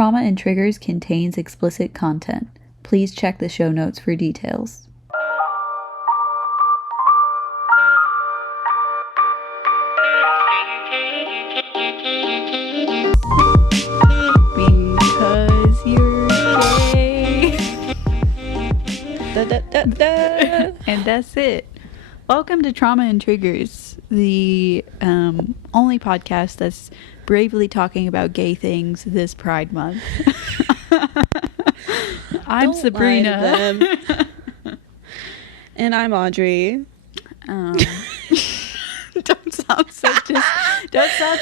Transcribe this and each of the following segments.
Trauma and Triggers contains explicit content. Please check the show notes for details. Because you're gay. And that's it. Welcome to Trauma and Triggers, the only podcast that's bravely talking about gay things this Pride Month. I'm Don't Sabrina. lie to them. And I'm Audrey. Don't sound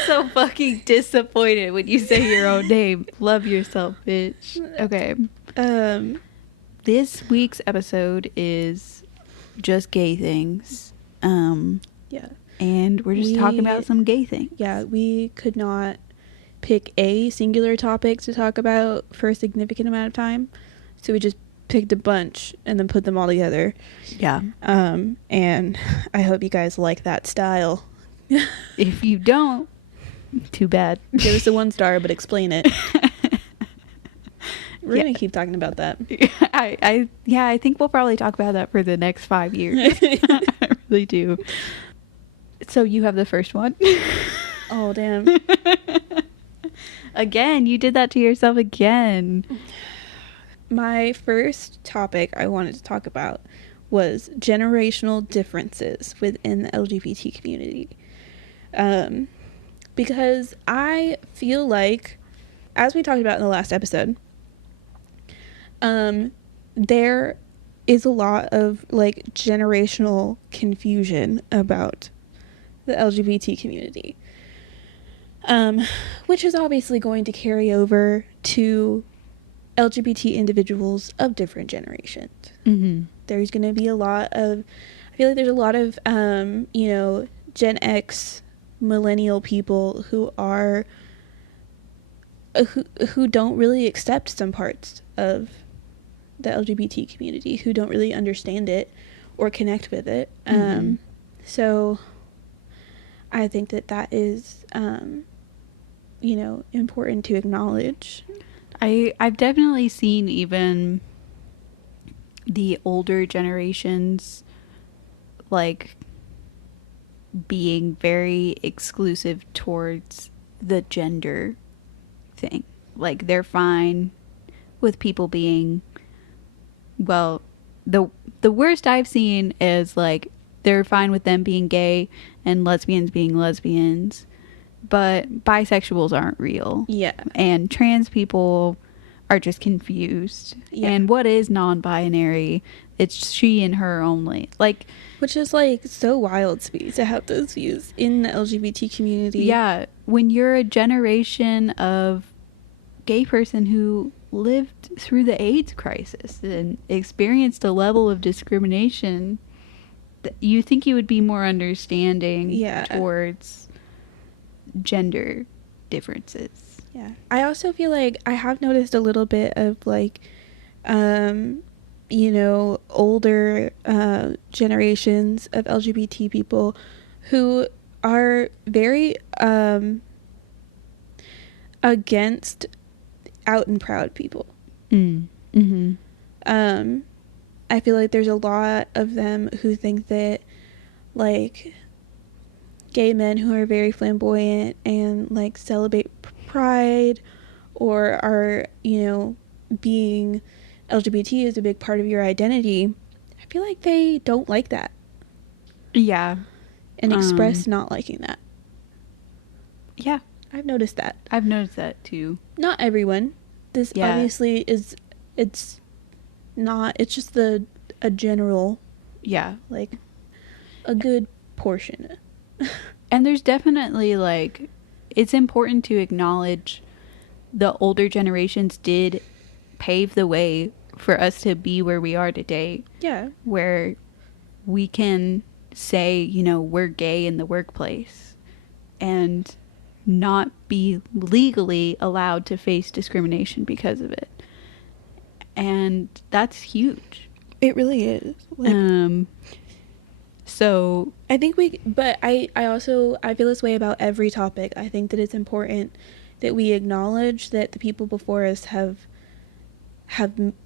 so fucking disappointed when you say your own name. Love yourself, bitch. Okay. This week's episode is just gay things. Yeah. And we're just talking about some gay things. Yeah, we could not pick a singular topic to talk about for a significant amount of time. So we just picked a bunch and then put them all together. Yeah. And I hope you guys like that style. If you don't, too bad. Give us a 1 star, but explain it. We're gonna keep talking about that. I think we'll probably talk about that for the next 5 years. I really do. So you have the first one. Oh, damn. Again, you did that to yourself again. My first topic I wanted to talk about was generational differences within the LGBT community. Because I feel like, as we talked about in the last episode, there is a lot of like generational confusion about the LGBT community, which is obviously going to carry over to LGBT individuals of different generations. Mm-hmm. There's going to be I feel like there's a lot of, Gen X millennial people who are, who don't really accept some parts of the LGBT community, who don't really understand it or connect with it. Mm-hmm. So I think that is, important to acknowledge. I've definitely seen even the older generations like being very exclusive towards the gender thing. Like they're fine with people being, well, the worst I've seen is like they're fine with them being gay and lesbians being lesbians, but bisexuals aren't real. Yeah. And trans people are just confused. Yeah. And what is non-binary? It's she and her only. Like, which is like so wild to me to have those views in the LGBT community. yeah, when you're a generation of gay person who lived through the AIDS crisis and experienced a level of discrimination, you think you would be more understanding towards gender differences. Yeah. I also feel like I have noticed a little bit of like, older generations of LGBT people who are very against out and proud people. Mm-hmm. I feel like there's a lot of them who think that like gay men who are very flamboyant and like celebrate pride or are, being LGBT is a big part of your identity. I feel like they don't like that. Yeah. And express not liking that. Yeah. I've noticed that. I've noticed that too. Not everyone. This obviously it's just a general, like a good portion. And there's definitely like, it's important to acknowledge the older generations did pave the way for us to be where we are today. Yeah. Where we can say, we're gay in the workplace and not be legally allowed to face discrimination because of it. And that's huge. It really is. Like, so I think I feel this way about every topic. I think that it's important that we acknowledge that the people before us have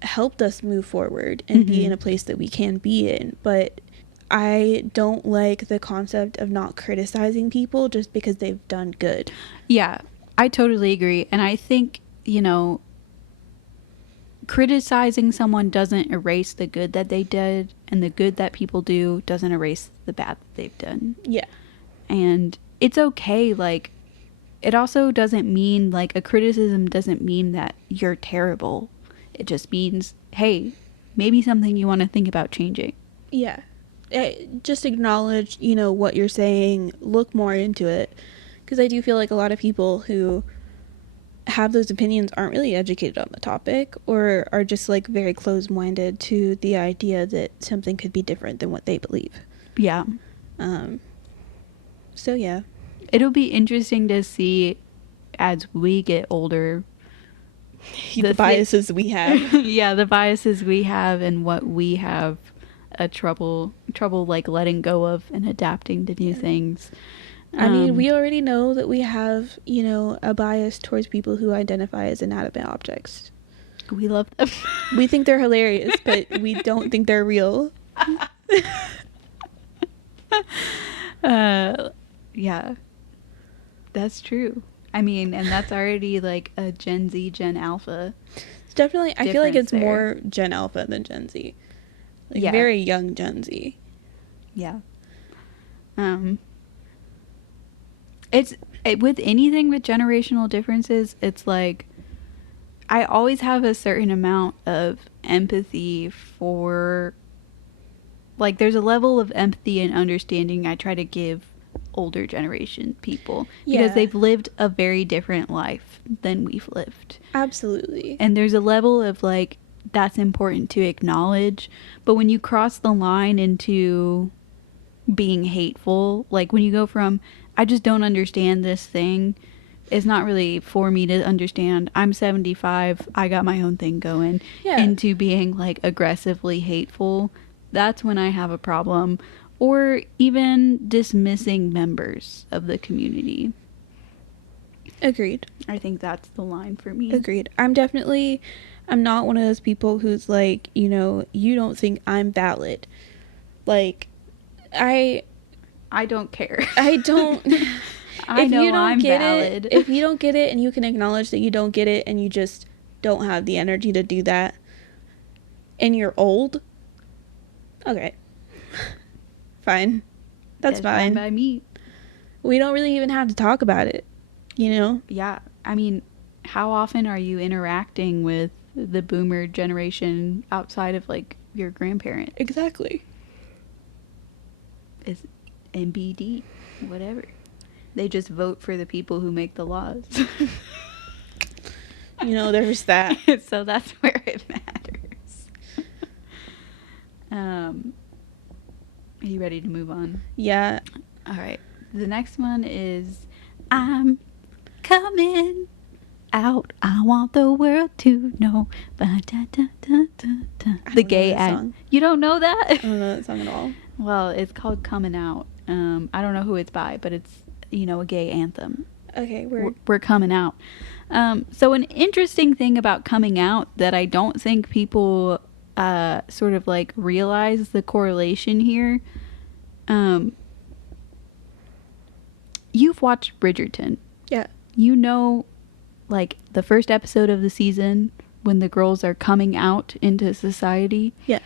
helped us move forward and be in a place that we can be in. But I don't like the concept of not criticizing people just because they've done good. Yeah, I totally agree. And I think, criticizing someone doesn't erase the good that they did, and the good that people do doesn't erase the bad that they've done. Yeah. And it's okay. Like, it also doesn't mean, like, a criticism doesn't mean that you're terrible. It just means, hey, maybe something you want to think about changing. Yeah. Just acknowledge, what you're saying, look more into it. Because I do feel like a lot of people who have those opinions aren't really educated on the topic, or are just like very closed-minded to the idea that something could be different than what they believe. Yeah. So yeah. It'll be interesting to see as we get older The biases we have. Yeah, the biases we have and what we have a trouble like letting go of and adapting to new things. I mean, we already know that we have, a bias towards people who identify as inanimate objects. We love them. We think they're hilarious, but we don't think they're real. Yeah, that's true. I mean, and that's already like a Gen Z, Gen Alpha. It's definitely, I feel like it's there. more Gen Alpha than Gen Z. Like, yeah. Very young Gen Z. Yeah. With anything with generational differences, it's like, I always have a certain amount of empathy for, like, there's a level of empathy and understanding I try to give older generation people, because they've lived a very different life than we've lived. Absolutely. And there's a level of, like, that's important to acknowledge, but when you cross the line into being hateful, like when you go from, I just don't understand this thing, it's not really for me to understand, I'm 75, I got my own thing going, into being like aggressively hateful, that's when I have a problem. Or even dismissing members of the community. Agreed. I think that's the line for me. Agreed. I'm not one of those people who's like, you don't think I'm valid. Like, I don't care. I don't. I know I'm valid. If you don't get it and you can acknowledge that you don't get it and you just don't have the energy to do that, and you're old, okay. Fine. That's fine. By me. We don't really even have to talk about it, Yeah. I mean, how often are you interacting with the boomer generation outside of, like, your grandparent? Exactly. It's MBD, whatever. They just vote for the people who make the laws. There's that. So that's where it matters. Are you ready to move on? Yeah. All right. The next one is, I'm coming out. I want the world to know. The gay song. You don't know that? I don't know that song at all. Well, it's called Coming Out. I don't know who it's by, but it's, a gay anthem. Okay, we're coming out. So an interesting thing about coming out that I don't think people sort of like realize the correlation here. You've watched Bridgerton. Yeah. Like the first episode of the season when the girls are coming out into society. Yeah.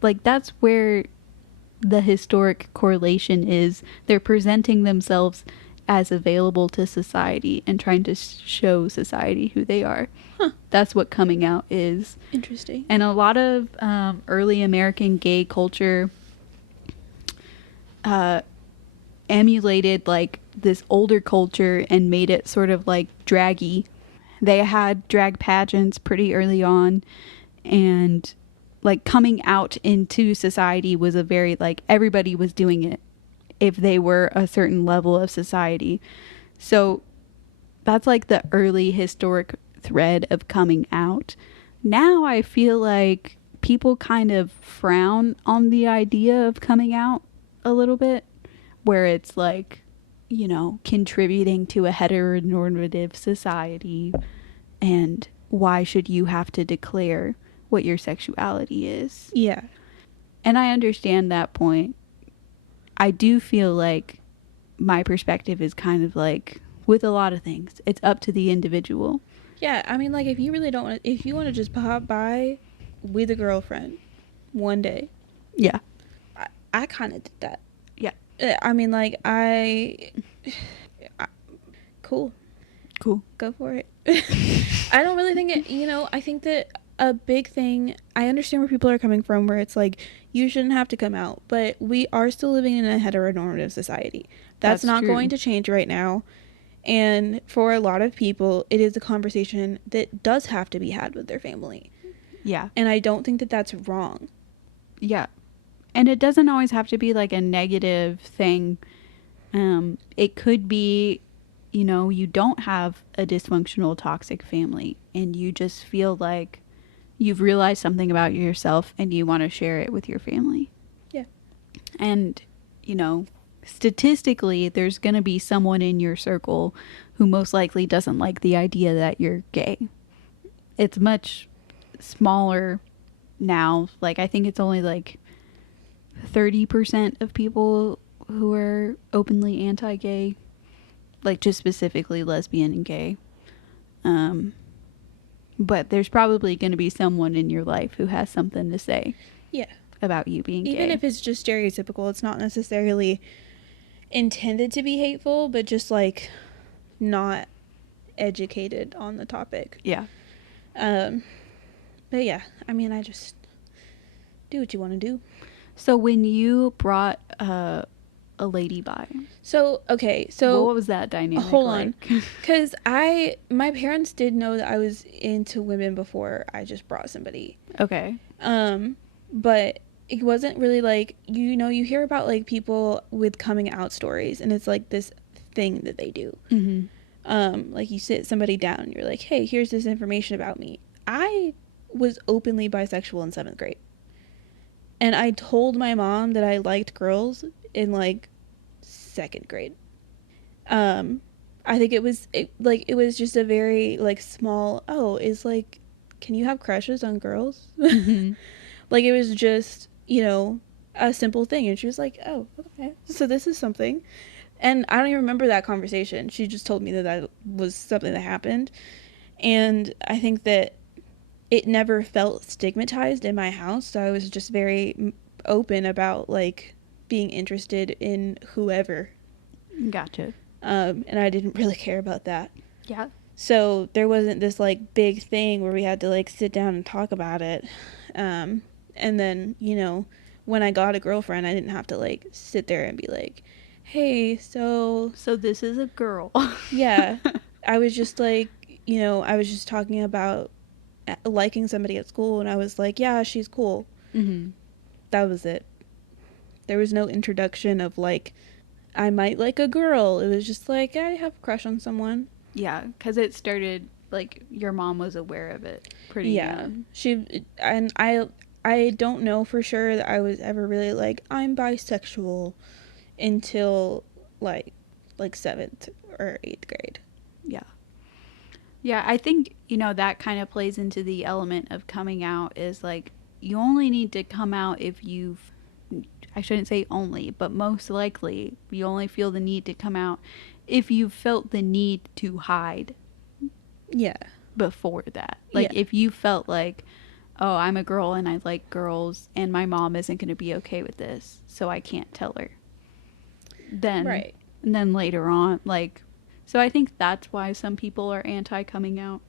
Like that's where the historic correlation is. They're presenting themselves as available to society and trying to show society who they are. Huh. That's what coming out is. Interesting. And a lot of early American gay culture emulated like this older culture and made it sort of like draggy. They had drag pageants pretty early on, and like coming out into society was a very like everybody was doing it if they were a certain level of society. So that's like the early historic thread of coming out. Now I feel like people kind of frown on the idea of coming out a little bit, where it's like, contributing to a heteronormative society, and why should you have to declare what your sexuality is? Yeah. And I understand that point. I do feel like my perspective is kind of like, with a lot of things, it's up to the individual. Yeah, I mean, like, if you really don't want to, if you want to just pop by with a girlfriend one day. Yeah. I kind of did that. Yeah. I mean, like, cool. Go for it. I don't really think it, I think that a big thing, I understand where people are coming from, where it's like, you shouldn't have to come out, but we are still living in a heteronormative society. That's not true. going to change right now. And for a lot of people, it is a conversation that does have to be had with their family. Yeah. And I don't think that that's wrong. Yeah. And it doesn't always have to be like a negative thing. It could be, you don't have a dysfunctional, toxic family, and you just feel like you've realized something about yourself and you want to share it with your family. Yeah. And, statistically, there's going to be someone in your circle who most likely doesn't like the idea that you're gay. It's much smaller now. Like, I think it's only like 30% of people who are openly anti-gay, like just specifically lesbian and gay. But there's probably going to be someone in your life who has something to say. Yeah. About you being gay. Even if it's just stereotypical, it's not necessarily intended to be hateful, but just like not educated on the topic. Yeah. But yeah, I mean, I just do what you want to do. So when you brought a lady by, okay, so what was that dynamic hold like? on, because my parents did know that I was into women before I just brought somebody. Okay. But it wasn't really like, you hear about like people with coming out stories, and it's like this thing that they do. Mm-hmm. Like you sit somebody down and you're like, hey, here's this information about me. I was openly bisexual in 7th grade, and I told my mom that I liked girls in like 2nd grade. I think it was just a very like small, is like, can you have crushes on girls? Mm-hmm. Like, it was just, a simple thing. And she was like, oh, okay, so this is something. And I don't even remember that conversation. She just told me that was something that happened. And I think that it never felt stigmatized in my house. So I was just very open about, like, being interested in whoever. Gotcha. And I didn't really care about that. Yeah. So there wasn't this, like, big thing where we had to, like, sit down and talk about it. And then, when I got a girlfriend, I didn't have to, like, sit there and be like, hey, so this is a girl. Yeah. I was just, like, I was just talking about liking somebody at school, and I was like, yeah, she's cool. Mm-hmm. That was it. There was no introduction of, like, I might like a girl. It was just like, I have a crush on someone. Yeah, because it started, like, your mom was aware of it pretty young. And I don't know for sure that I was ever really like, I'm bisexual until like 7th or 8th grade. Yeah. Yeah, I think, that kind of plays into the element of coming out, is like, you only need to come out if I shouldn't say only, but most likely you only feel the need to come out if you felt the need to hide. Yeah. Before that. Like, yeah. If you felt like, oh, I'm a girl and I like girls and my mom isn't going to be okay with this, so I can't tell her. Then, right. And then later on, like, so I think that's why some people are anti-coming out.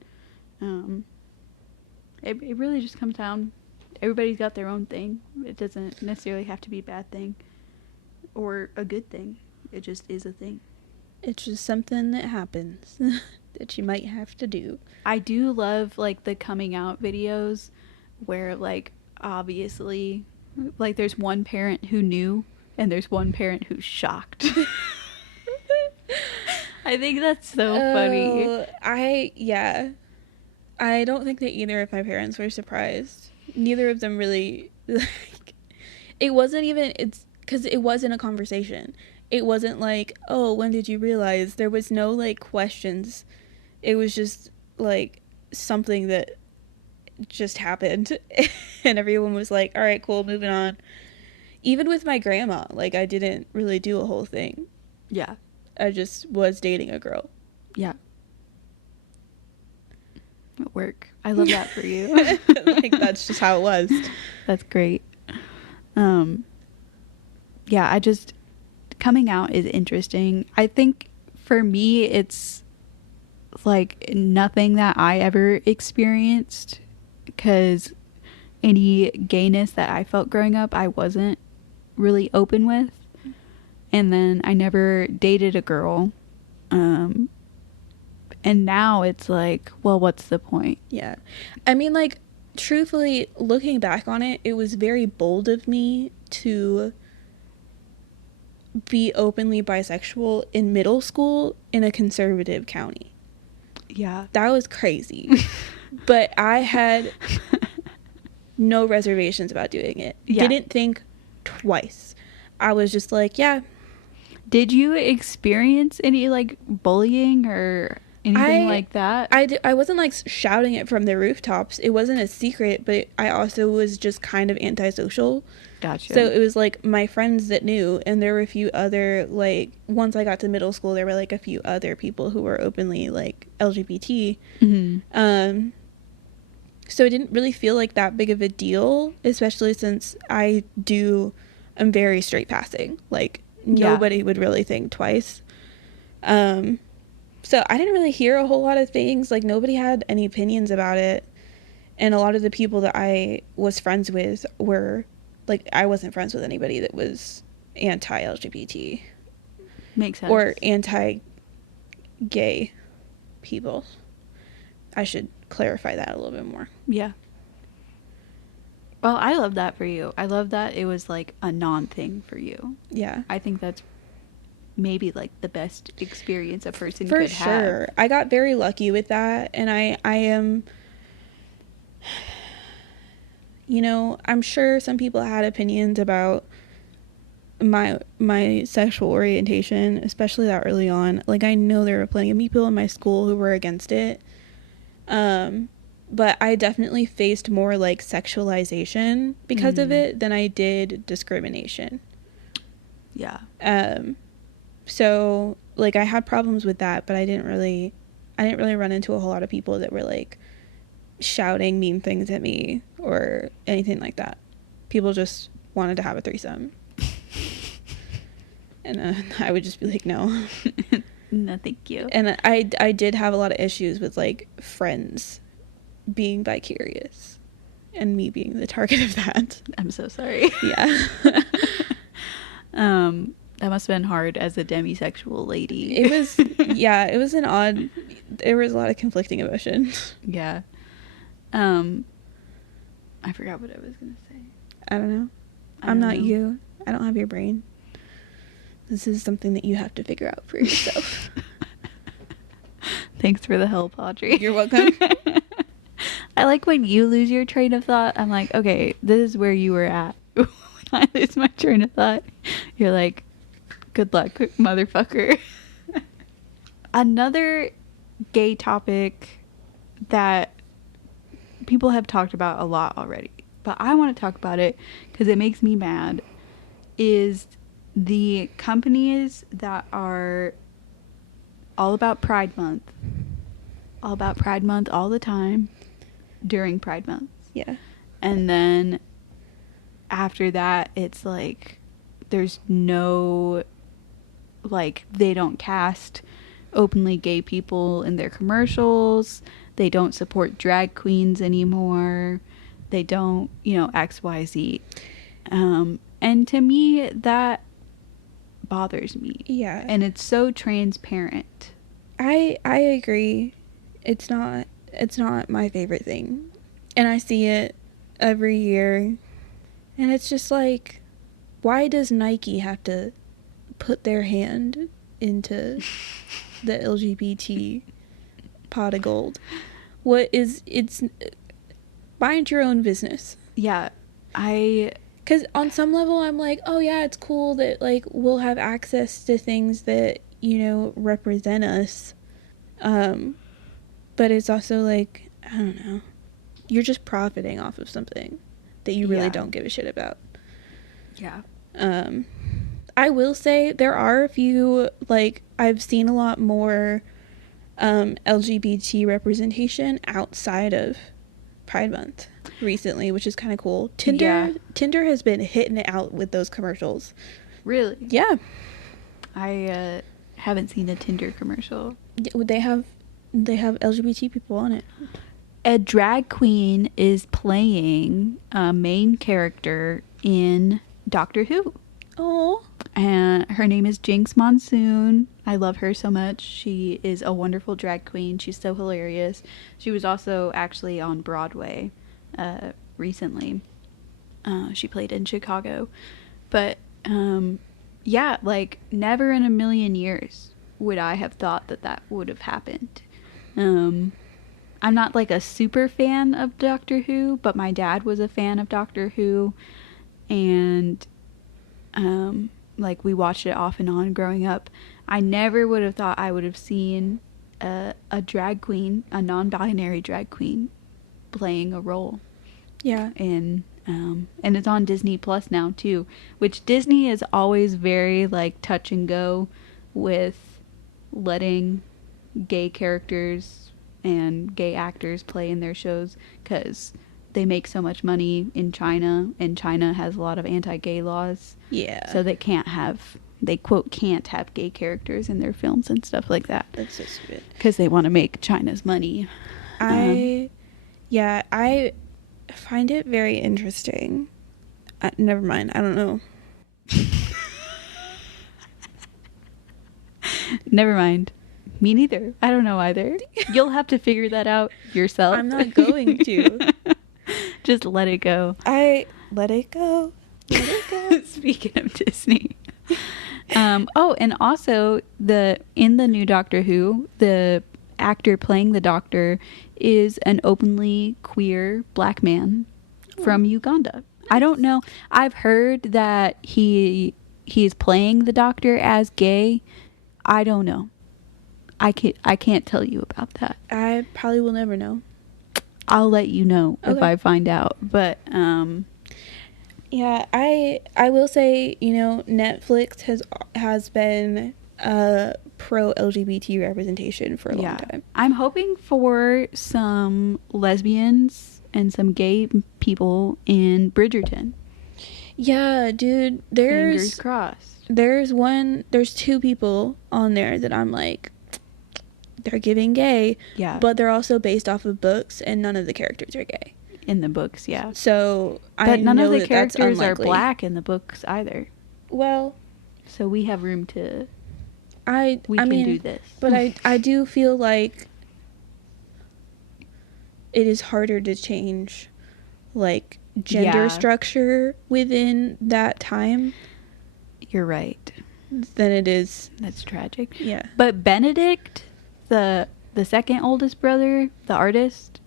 It really just comes down, everybody's got their own thing. It doesn't necessarily have to be a bad thing or a good thing. It just is a thing. It's just something that happens that you might have to do. I do love, like, the coming out videos where, like, obviously, like, there's one parent who knew and there's one parent who's shocked. I think that's so funny. I don't think that either of my parents were surprised. Neither of them really, like, it wasn't even, it's because it wasn't a conversation. it wasn't like, oh, when did you realize? There was no like questions. It was just like something that just happened. And everyone was like, all right, cool, moving on. Even with my grandma, like, I didn't really do a whole thing. Yeah. I just was dating a girl. Yeah. At work. I love that for you. Like, that's just how it was. That's great. Yeah, I just, coming out is interesting. I think for me, it's like nothing that I ever experienced, because any gayness that I felt growing up, I wasn't really open with. And then I never dated a girl. And now it's like, well, what's the point? Yeah. I mean, like, truthfully, looking back on it, it was very bold of me to be openly bisexual in middle school in a conservative county. Yeah. That was crazy. But I had no reservations about doing it. Yeah. Didn't think twice. I was just like, yeah. Did you experience any like bullying or anything like that? I wasn't like shouting it from the rooftops. It wasn't a secret, but I also was just kind of antisocial. Gotcha. So it was like my friends that knew, and there were a few other, like, once I got to middle school, there were like a few other people who were openly like LGBT. Mm-hmm. So it didn't really feel like that big of a deal, especially since I'm very straight passing. Like, nobody would really think twice. So I didn't really hear a whole lot of things. Like, nobody had any opinions about it. And a lot of the people that I was friends with were, like, I wasn't friends with anybody that was anti-LGBT. Makes sense. Or anti-gay people. I should clarify that a little bit more. Yeah. Well, I love that for you. I love that it was like a non-thing for you. Yeah. I think that's maybe like the best experience a person for could sure. have. I got very lucky with that, and I am, you know, I'm sure some people had opinions about my sexual orientation, especially that early on. Like, I know there were plenty of people in my school who were against it. But I definitely faced more like sexualization because of it than I did discrimination. Yeah. So like, I had problems with that, but I didn't really run into a whole lot of people that were like shouting mean things at me or anything like that. People just wanted to have a threesome. And I would just be like, no. No, thank you. And I did have a lot of issues with like friends being bi-curious and me being the target of that. I'm so sorry. Yeah. That must have been hard as a demisexual lady. It was there was a lot of conflicting emotions. Yeah. I forgot what I was gonna say. I don't know. I'm not you. I don't have your brain. This is something that you have to figure out for yourself. Thanks for the help, Audrey. You're welcome. I like when you lose your train of thought. I'm like, okay, this is where you were at. When I lose my train of thought, you're like, good luck, motherfucker. Another gay topic that people have talked about a lot already, but I want to talk about it because it makes me mad, is the companies that are all about Pride Month all the time during Pride Month. Yeah. And then after that, it's like there's no, like, they don't cast openly gay people in their commercials. They don't support drag queens anymore. They don't, XYZ. And to me, that bothers me. Yeah. And it's so transparent. I agree. It's not my favorite thing. And I see it every year. And it's just like, why does Nike have to put their hand into the LGBT pot of gold? It's mind your own business. Yeah. Because on some level, I'm like, oh yeah, it's cool that like we'll have access to things that, you know, represent us. But it's also like, I don't know, you're just profiting off of something that you really don't give a shit about. Yeah. I will say there are a few, like, I've seen a lot more LGBT representation outside of Pride Month recently, which is kind of cool. Tinder has been hitting it out with those commercials. Really? Yeah. I haven't seen a Tinder commercial. They have LGBT people on it. A drag queen is playing a main character in Doctor Who. Oh. And her name is Jinx Monsoon. I love her so much. She is a wonderful drag queen. She's so hilarious. She was also actually on Broadway recently. She played in Chicago. But yeah, like never in a million years would I have thought that would have happened. I'm not like a super fan of Doctor Who, but my dad was a fan of Doctor Who, and like we watched it off and on growing up. I never would have thought I would have seen a drag queen, a non-binary drag queen, playing a role. Yeah. And it's on Disney Plus now too, which Disney is always very like touch and go with letting gay characters and gay actors play in their shows, because they make so much money in China, and China has a lot of anti-gay laws. Yeah. So they quote can't have gay characters in their films and stuff like that. That's so stupid. Because they want to make China's money. I find it very interesting. Never mind. I don't know. Never mind. Me neither. I don't know either. You'll have to figure that out yourself. I'm not going to. Just let it go. Let it go. Let it go. Speaking of Disney. Oh, and also in the new Doctor Who, the actor playing the Doctor is an openly queer black man from Uganda. Nice. I don't know. I've heard that he's playing the Doctor as gay. I don't know. I can't tell you about that. I probably will never know. I'll let you know if I find out. But yeah, I will say, you know, Netflix has been pro LGBT representation for a long time. I'm hoping for some lesbians and some gay people in Bridgerton. Yeah, dude, fingers crossed. There's two people on there that I'm like, they're giving gay, but they're also based off of books, and none of the characters are gay in the books. Yeah, so but none of the characters are black in the books either. Well, so we have room to. We can do this, but I do feel like it is harder to change, like, gender structure within that time. You're right. Than it is. That's tragic. Yeah. But Benedict, the second oldest brother, the artist,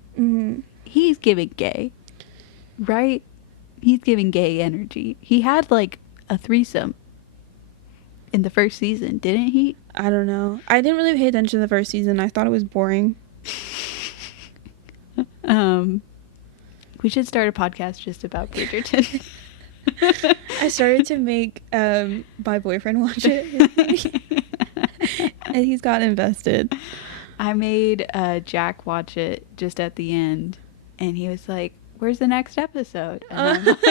he's giving gay, right? He's giving gay energy. He had like a threesome in the first season, didn't he? I don't know. I didn't really pay attention to the first season. I thought it was boring. We should start a podcast just about Bridgerton. I started to make my boyfriend watch it. And he's got invested. I made Jack watch it just at the end, and he was like, "Where's the next episode?" And I'm like,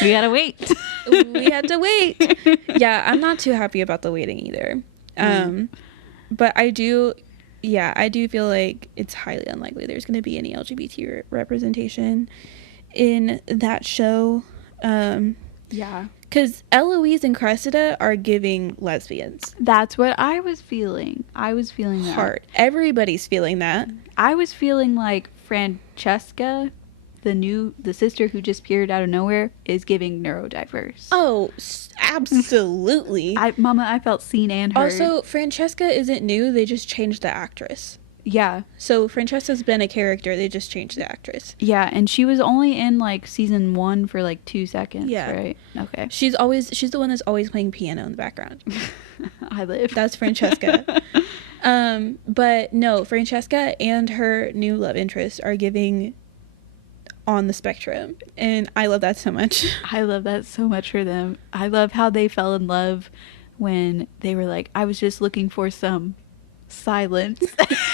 "We gotta wait." We had to wait. Yeah, I'm not too happy about the waiting either. But I do feel like it's highly unlikely there's going to be any LGBT representation in that show. Yeah. Because Eloise and Cressida are giving lesbians. That's what I was feeling. I was feeling that. Hard. Everybody's feeling that. I was feeling like Francesca, the sister who just appeared out of nowhere, is giving neurodiverse. Oh, absolutely. I felt seen and heard. Also, Francesca isn't new. They just changed the actress. Yeah. So Francesca's been a character. They just changed the actress. Yeah, and she was only in like season 1 for like 2 seconds, Yeah. right? Okay. She's the one that's always playing piano in the background. I live. That's Francesca. But no, Francesca and her new love interest are giving on the spectrum, and I love that so much. I love that so much for them. I love how they fell in love when they were like, I was just looking for some silence.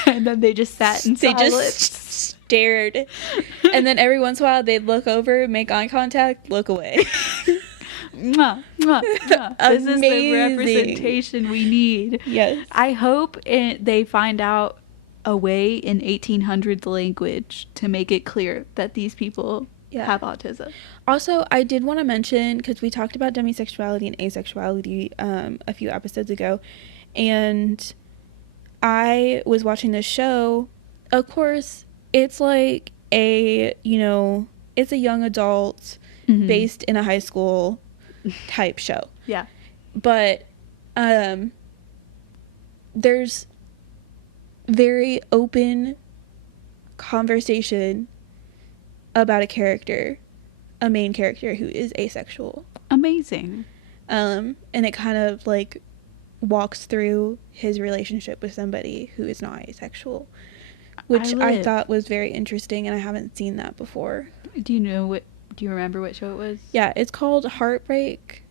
And then they just sat in silence. They just stared. And then every once in a while they'd look over, make eye contact, look away. Mwah, mwah, mwah. This is the representation we need. Yes. I hope they find out a way in 1800s language to make it clear that these people have autism. Also, I did want to mention, because we talked about demisexuality and asexuality a few episodes ago, and I was watching this show. Of course, it's like it's a young adult based in a high school type show. Yeah. But there's very open conversation about a main character who is asexual. Amazing. And it kind of like walks through his relationship with somebody who is not asexual, which I thought was very interesting, and I haven't seen that before. Do you remember what show it was? Yeah, it's called Heartbreak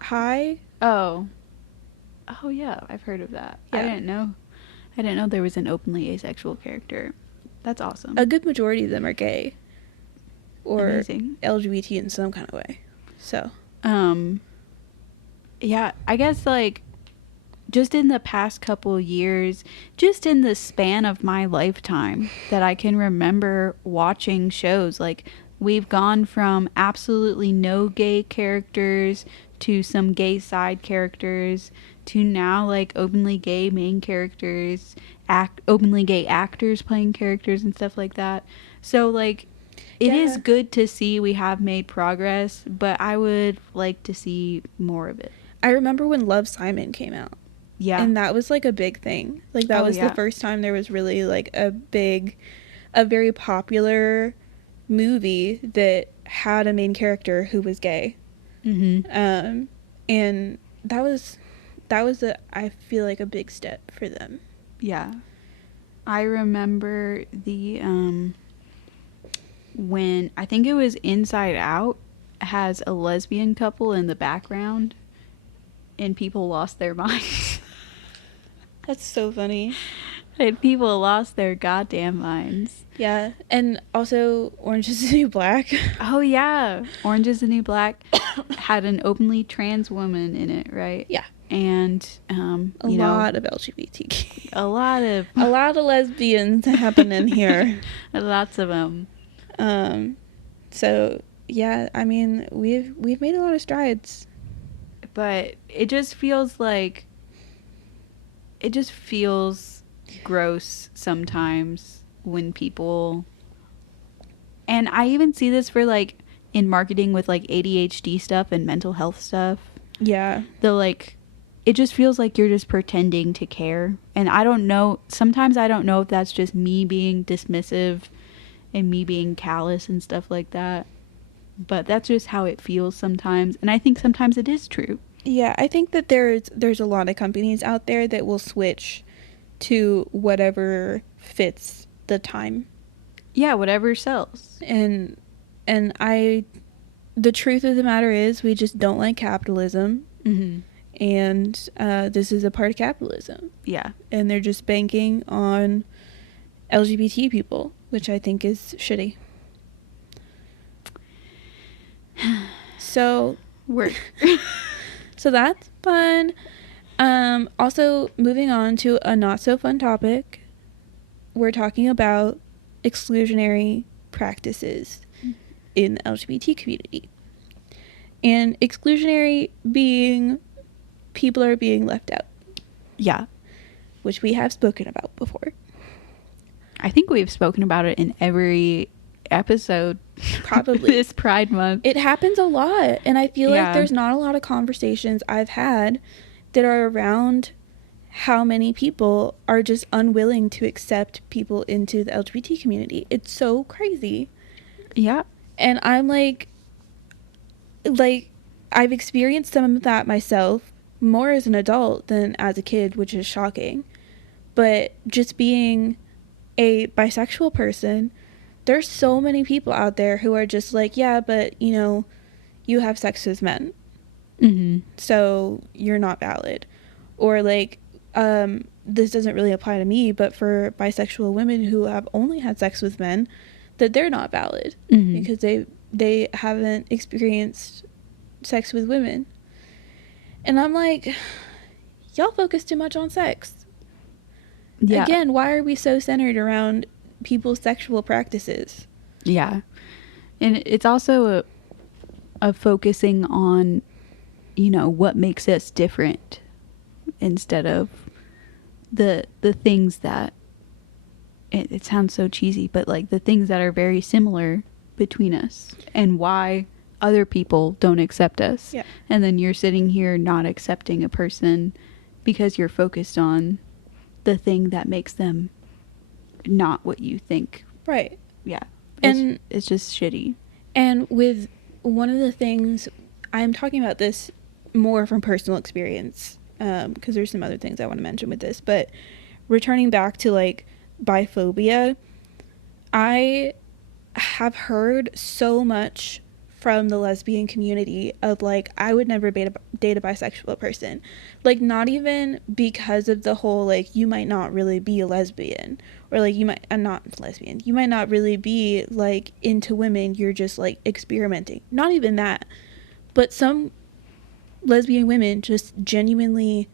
High. Oh yeah, I've heard of that. Yeah. I didn't know there was an openly asexual character. That's awesome. A good majority of them are gay or Amazing. LGBT in some kind of way. So yeah, I guess like just in the past couple years, just in the span of my lifetime that I can remember watching shows, like we've gone from absolutely no gay characters to some gay side characters to now like openly gay main characters, openly gay actors playing characters and stuff like that. So like it is good to see we have made progress, but I would like to see more of it. I remember when Love, Simon came out. Yeah. And that was like a big thing. Like that was the first time there was really like a very popular movie that had a main character who was gay. Mm-hmm. And that was I feel like a big step for them. Yeah. I remember when I think it was Inside Out has a lesbian couple in the background and people lost their minds. That's so funny. And people lost their goddamn minds. Yeah. And also Orange is the New Black. Oh yeah. Orange is the New Black had an openly trans woman in it, right? Yeah. And a lot of LGBTQ. A lot of lesbians happening here. Lots of them. So yeah, I mean, we've made a lot of strides. But it just feels gross sometimes when people, and I even see this for like in marketing with like ADHD stuff and mental health stuff. Yeah. It just feels like you're just pretending to care. And I don't know, sometimes I don't know if that's just me being dismissive and me being callous and stuff like that. But that's just how it feels sometimes. And I think sometimes it is true. Yeah, I think that there's a lot of companies out there that will switch to whatever fits the time. Yeah, whatever sells. And the truth of the matter is we just don't like capitalism. Mm-hmm. And this is a part of capitalism. Yeah. And they're just banking on LGBT people, which I think is shitty. So so that's fun. Also, moving on to a not so fun topic, we're talking about exclusionary practices in the LGBT community. And exclusionary being people are being left out. Yeah. Which we have spoken about before. I think we've spoken about it in every episode. Probably. This Pride Month. It happens a lot. And I feel like there's not a lot of conversations I've had that are around how many people are just unwilling to accept people into the LGBT community. It's so crazy. Yeah. And I'm like I've experienced some of that myself, more as an adult than as a kid, which is shocking. But just being a bisexual person, there's so many people out there who are just like, yeah, but you know, you have sex with men, so you're not valid. Or like, this doesn't really apply to me, but for bisexual women who have only had sex with men, that they're not valid because they haven't experienced sex with women. And I'm like, y'all focus too much on sex. Yeah. Again, why are we so centered around people's sexual practices? Yeah. And it's also a focusing on, you know, what makes us different instead of the things that it sounds so cheesy, but like the things that are very similar between us and why other people don't accept us. Yeah. And then you're sitting here not accepting a person because you're focused on the thing that makes them not what you think. Right. Yeah. And it's just shitty. And with one of the things, I'm talking about this more from personal experience, because there's some other things I want to mention with this, but returning back to like biphobia, I have heard so much from the lesbian community of like, I would never date a bisexual person. Like, not even because of the whole like, you might not really be a lesbian, or like, you might not lesbian, you might not really be like into women, you're just like experimenting. Not even that, but some lesbian women just genuinely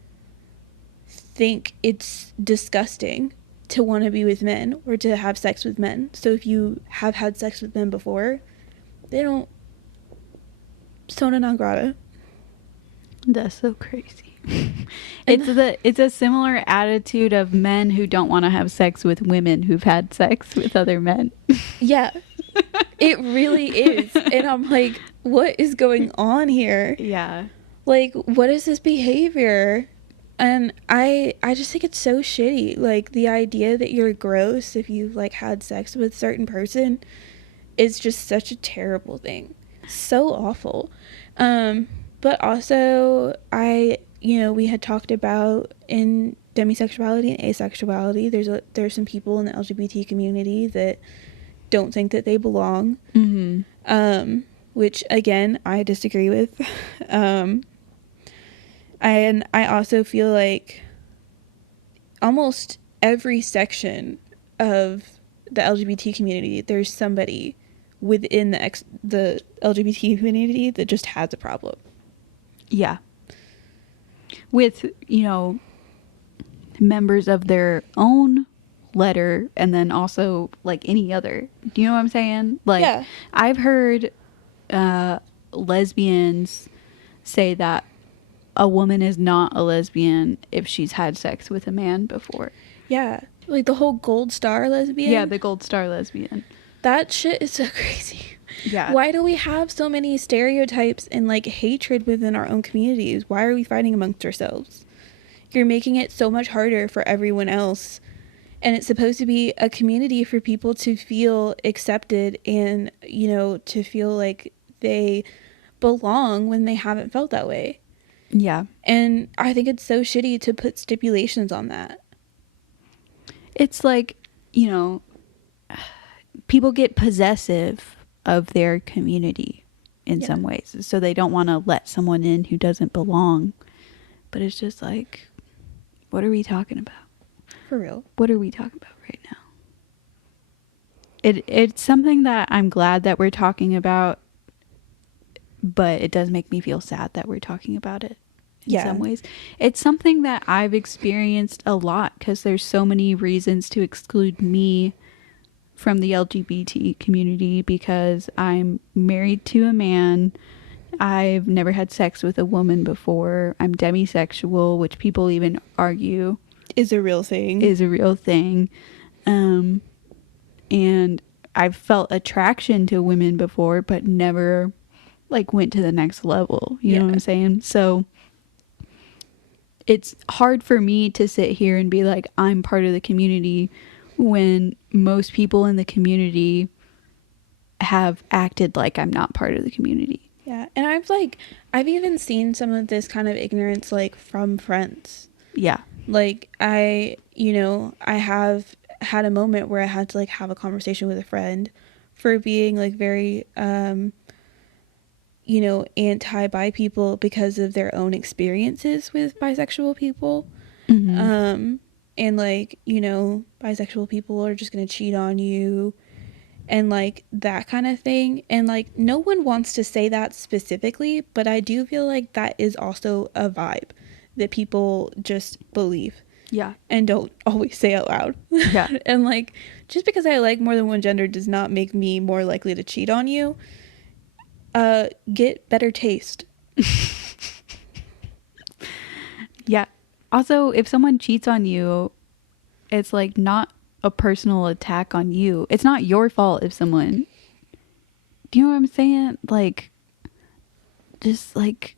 think it's disgusting to want to be with men or to have sex with men. So if you have had sex with men before, they don't, persona non grata. That's so crazy. It's a similar attitude of men who don't want to have sex with women who've had sex with other men. Yeah. It really is. And I'm like, what is going on here? Yeah. Like, what is this behavior? And I just think it's so shitty. Like, the idea that you're gross if you've like had sex with a certain person is just such a terrible thing. So awful. But also, we had talked about in demisexuality and asexuality, there's some people in the LGBT community that don't think that they belong. Which again, I disagree with. And I also feel like almost every section of the LGBT community, there's somebody within the LGBT community that just has a problem. Yeah. With, you know, members of their own letter and then also like any other. Do you know what I'm saying? Like, yeah. I've heard lesbians say that a woman is not a lesbian if she's had sex with a man before. Yeah. Like the whole gold star lesbian. Yeah, the gold star lesbian. That shit is so crazy. Yeah. Why do we have so many stereotypes and like hatred within our own communities? Why are we fighting amongst ourselves? You're making it so much harder for everyone else. And it's supposed to be a community for people to feel accepted and, you know, to feel like they belong when they haven't felt that way. Yeah. And I think it's so shitty to put stipulations on that. It's like, you know, people get possessive of their community in some ways. So they don't want to let someone in who doesn't belong. But it's just like, what are we talking about? For real. What are we talking about right now? It's something that I'm glad that we're talking about, but it does make me feel sad that we're talking about it in some ways. It's something that I've experienced a lot because there's so many reasons to exclude me from the LGBT community because I'm married to a man. I've never had sex with a woman before. I'm demisexual, which people even argue is a real thing. And I've felt attraction to women before, but never like went to the next level. You know what I'm saying? So it's hard for me to sit here and be like, I'm part of the community when most people in the community have acted like I'm not part of the community. Yeah. And I've even seen some of this kind of ignorance, like, from friends. Yeah. Like, I have had a moment where I had to, like, have a conversation with a friend for being, like, very, anti-bi people because of their own experiences with bisexual people. Mm-hmm. And, like, bisexual people are just gonna cheat on you and, like, that kind of thing. And, like, no one wants to say that specifically, but I do feel like that is also a vibe that people just believe. Yeah. And don't always say out loud. Yeah. And, like, just because I like more than one gender does not make me more likely to cheat on you. Get better taste. Yeah. Also, if someone cheats on you, it's like not a personal attack on you. It's not your fault if someone. Do you know what I'm saying? Like, just like,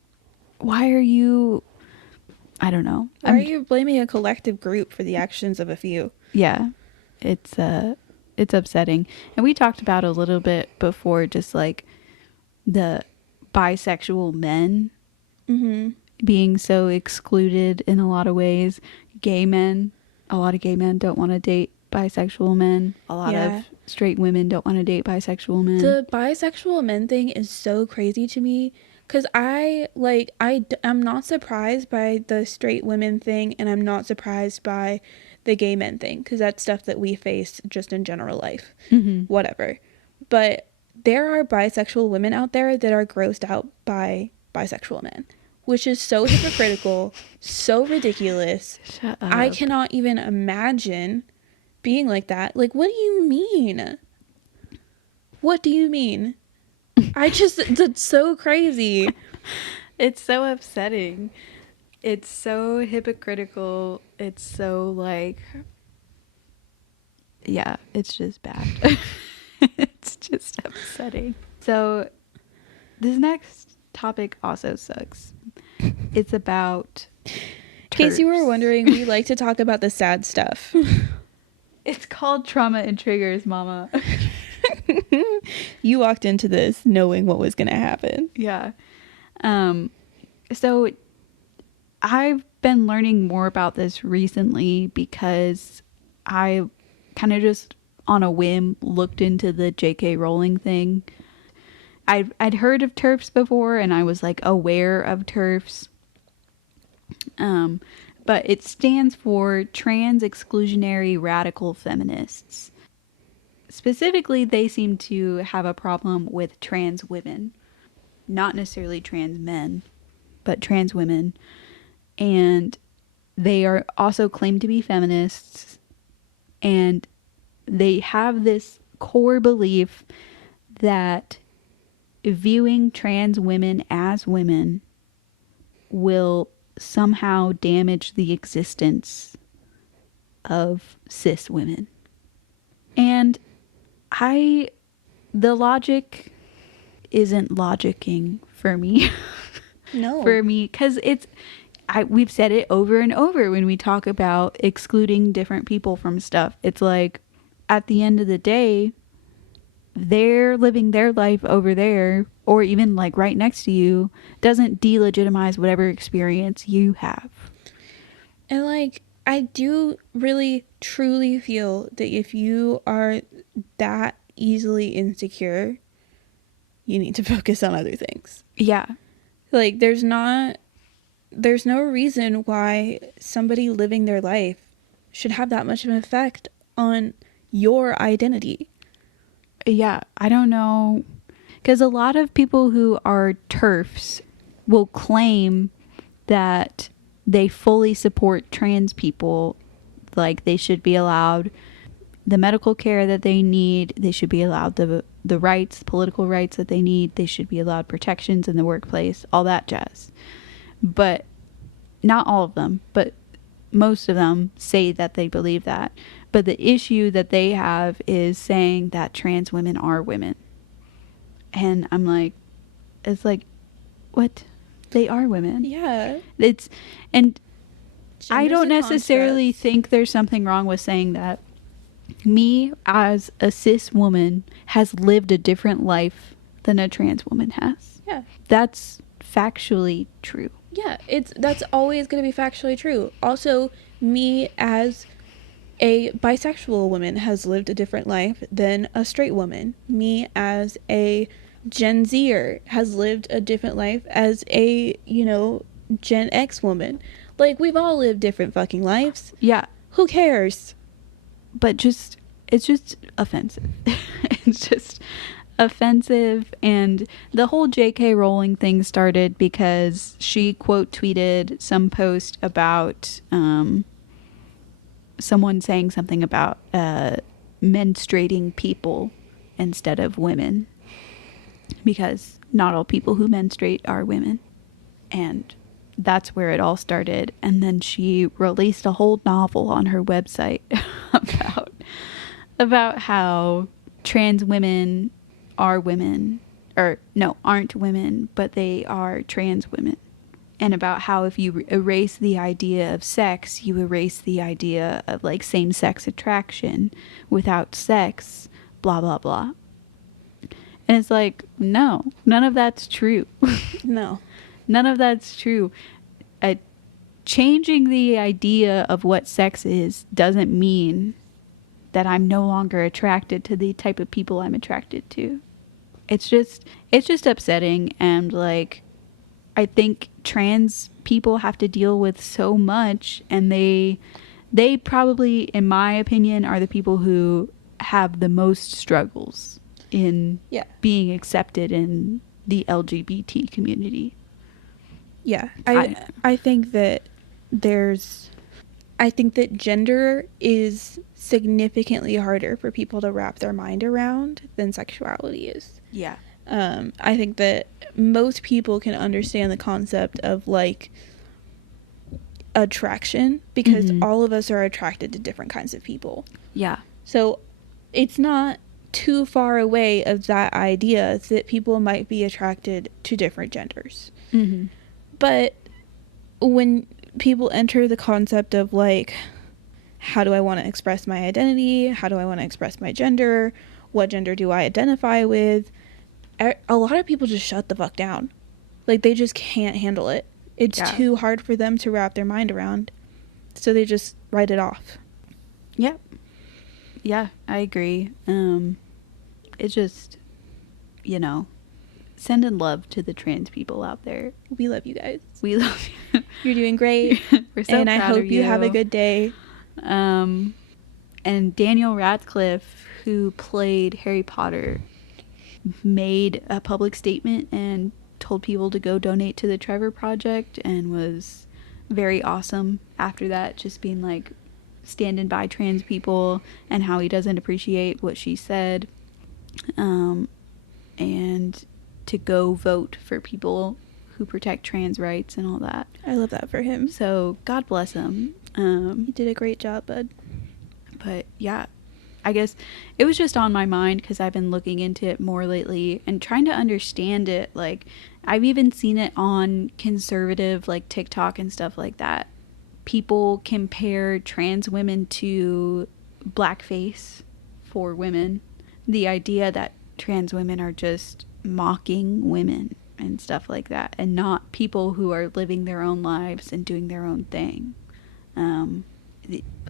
why are you? I don't know. Why are you blaming a collective group for the actions of a few? Yeah, it's upsetting, and we talked about a little bit before, just like the bisexual men being so excluded in a lot of ways. Gay men, a lot of gay men don't want to date bisexual men. A lot of straight women don't want to date bisexual men. The bisexual men thing is so crazy to me because I'm not surprised by the straight women thing, and I'm not surprised by the gay men thing because that's stuff that we face just in general life. Whatever. But there are bisexual women out there that are grossed out by bisexual men, which is so hypocritical, so ridiculous. Shut up. I cannot even imagine being like that. Like, what do you mean? What do you mean? That's so crazy. It's so upsetting. It's so hypocritical. It's so like, yeah, it's just bad. It's just upsetting. So this next topic also sucks. It's about In case you were wondering, we like to talk about the sad stuff. It's called trauma and triggers, mama. You walked into this knowing what was going to happen. Yeah. So I've been learning more about this recently because I kind of just on a whim looked into the J.K. Rowling thing. I'd heard of TERFs before, and I was like aware of TERFs. But it stands for Trans Exclusionary Radical Feminists. Specifically, they seem to have a problem with trans women. Not necessarily trans men, but trans women. And they are also claimed to be feminists. And they have this core belief that viewing trans women as women will somehow damage the existence of cis women. And the logic isn't logicking for me. No. For me, because we've said it over and over when we talk about excluding different people from stuff. It's like, at the end of the day, they're living their life over there, or even like right next to you, doesn't delegitimize whatever experience you have. And like, I do really truly feel that if you are that easily insecure, you need to focus on other things. Yeah. Like, there's no reason why somebody living their life should have that much of an effect on your identity. Yeah, I don't know. Because a lot of people who are TERFs will claim that they fully support trans people. Like, they should be allowed the medical care that they need. They should be allowed the rights, political rights that they need. They should be allowed protections in the workplace, all that jazz. But not all of them, but most of them say that they believe that. But the issue that they have is saying that trans women are women. And I'm like, it's like, what? They are women. Yeah. And I don't necessarily think there's something wrong with saying that. Me, as a cis woman, has lived a different life than a trans woman has. Yeah. That's factually true. Yeah, that's always going to be factually true. Also, me as a bisexual woman has lived a different life than a straight woman. Me as a Gen Zer has lived a different life as a, Gen X woman. Like, we've all lived different fucking lives. Yeah. Who cares? But it's just offensive. It's just offensive. And the whole J.K. Rowling thing started because she quote tweeted some post about someone saying something about menstruating people instead of women, because not all people who menstruate are women. And that's where it all started. And then she released a whole novel on her website about how trans women are women, or no, aren't women, but they are trans women. And about how if you erase the idea of sex, you erase the idea of like same-sex attraction. Without sex, blah, blah, blah. And it's like, no, none of that's true. No. None of that's true. Changing the idea of what sex is doesn't mean that I'm no longer attracted to the type of people I'm attracted to. It's just upsetting. And like, I think trans people have to deal with so much, and they probably, in my opinion, are the people who have the most struggles in being accepted in the LGBT community. Yeah, I think that gender is significantly harder for people to wrap their mind around than sexuality is. Yeah. I think that most people can understand the concept of like attraction, because all of us are attracted to different kinds of people. Yeah. So it's not too far away of that idea that people might be attracted to different genders. Mm-hmm. But when people enter the concept of like, how do I want to express my identity? How do I want to express my gender? What gender do I identify with? A lot of people just shut the fuck down. Like, they just can't handle it. It's too hard for them to wrap their mind around. So they just write it off. Yep. Yeah, I agree. It's just, sending love to the trans people out there. We love you guys. We love you. You're doing great. We're so and proud I hope of you. You have a good day. And Daniel Radcliffe, who played Harry Potter, made a public statement and told people to go donate to the Trevor Project, and was very awesome after that, just being like standing by trans people and how he doesn't appreciate what she said, and to go vote for people who protect trans rights and all that. I love that for him. So God bless him. You did a great job, bud. But yeah, I guess it was just on my mind because I've been looking into it more lately and trying to understand it. Like, I've even seen it on conservative, like TikTok and stuff like that. People compare trans women to blackface for women. The idea that trans women are just mocking women and stuff like that, and not people who are living their own lives and doing their own thing.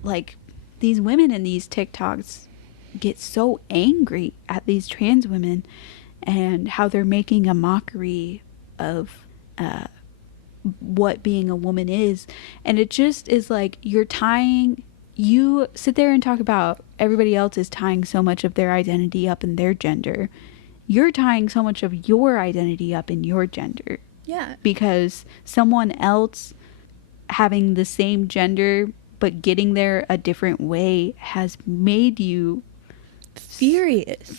Like, these women in these TikToks get so angry at these trans women and how they're making a mockery of what being a woman is. And it just is like, you sit there and talk about everybody else is tying so much of their identity up in their gender. You're tying so much of your identity up in your gender. Yeah. Because someone else having the same gender but getting there a different way has made you furious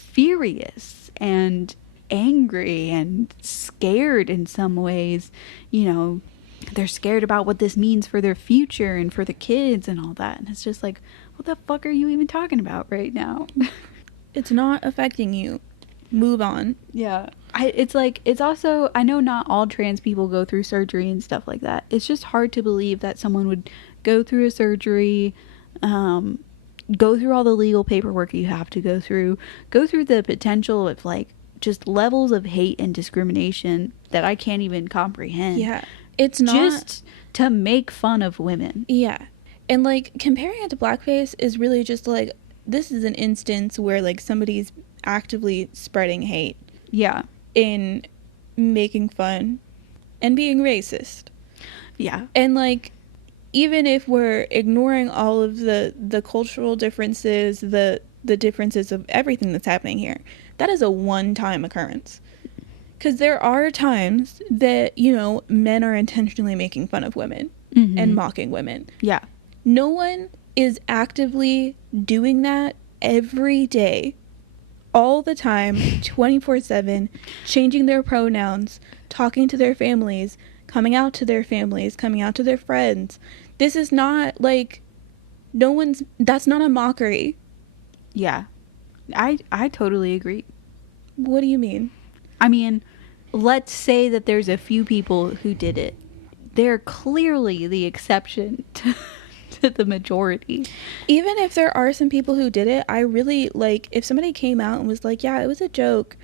and angry and scared in some ways. They're scared about what this means for their future and for the kids and all that. And it's just like, what the fuck are you even talking about right now? It's not affecting you. Move on. Yeah. It's also, I know not all trans people go through surgery and stuff like that. It's just hard to believe that someone would go through a surgery, go through all the legal paperwork you have to go through the potential of like just levels of hate and discrimination that I can't even comprehend. Yeah. It's not just to make fun of women. Yeah. And like comparing it to blackface is really just like, this is an instance where like somebody's actively spreading hate. Yeah. In making fun and being racist. Yeah. And like, even if we're ignoring all of the cultural differences, the differences of everything that's happening here, that is a one-time occurrence. Because there are times that, you know, men are intentionally making fun of women and mocking women. Yeah. No one is actively doing that every day, all the time, 24/7, changing their pronouns, talking to their families, coming out to their families, coming out to their friends. This is not like, that's not a mockery. Yeah. I totally agree. What do you mean? I mean, let's say that there's a few people who did it. They're clearly the exception to the majority. Even if there are some people who did it, I really, like, if somebody came out and was like, yeah, it was a joke,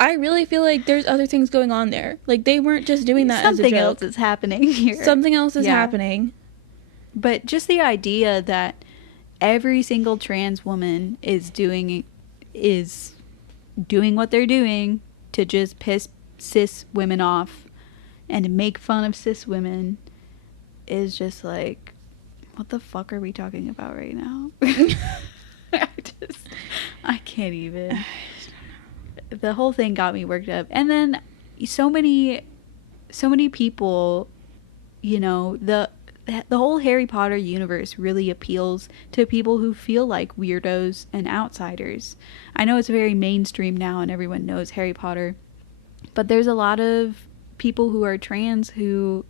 I really feel like there's other things going on there. Like, they weren't just doing that as a joke. Something else is happening here. Something else is happening. But just the idea that every single trans woman is doing what they're doing to just piss cis women off and to make fun of cis women is just like, what the fuck are we talking about right now? I can't even. The whole thing got me worked up. And then so many people, you know, the whole Harry Potter universe really appeals to people who feel like weirdos and outsiders. I know it's very mainstream now and everyone knows Harry Potter, but there's a lot of people who are trans who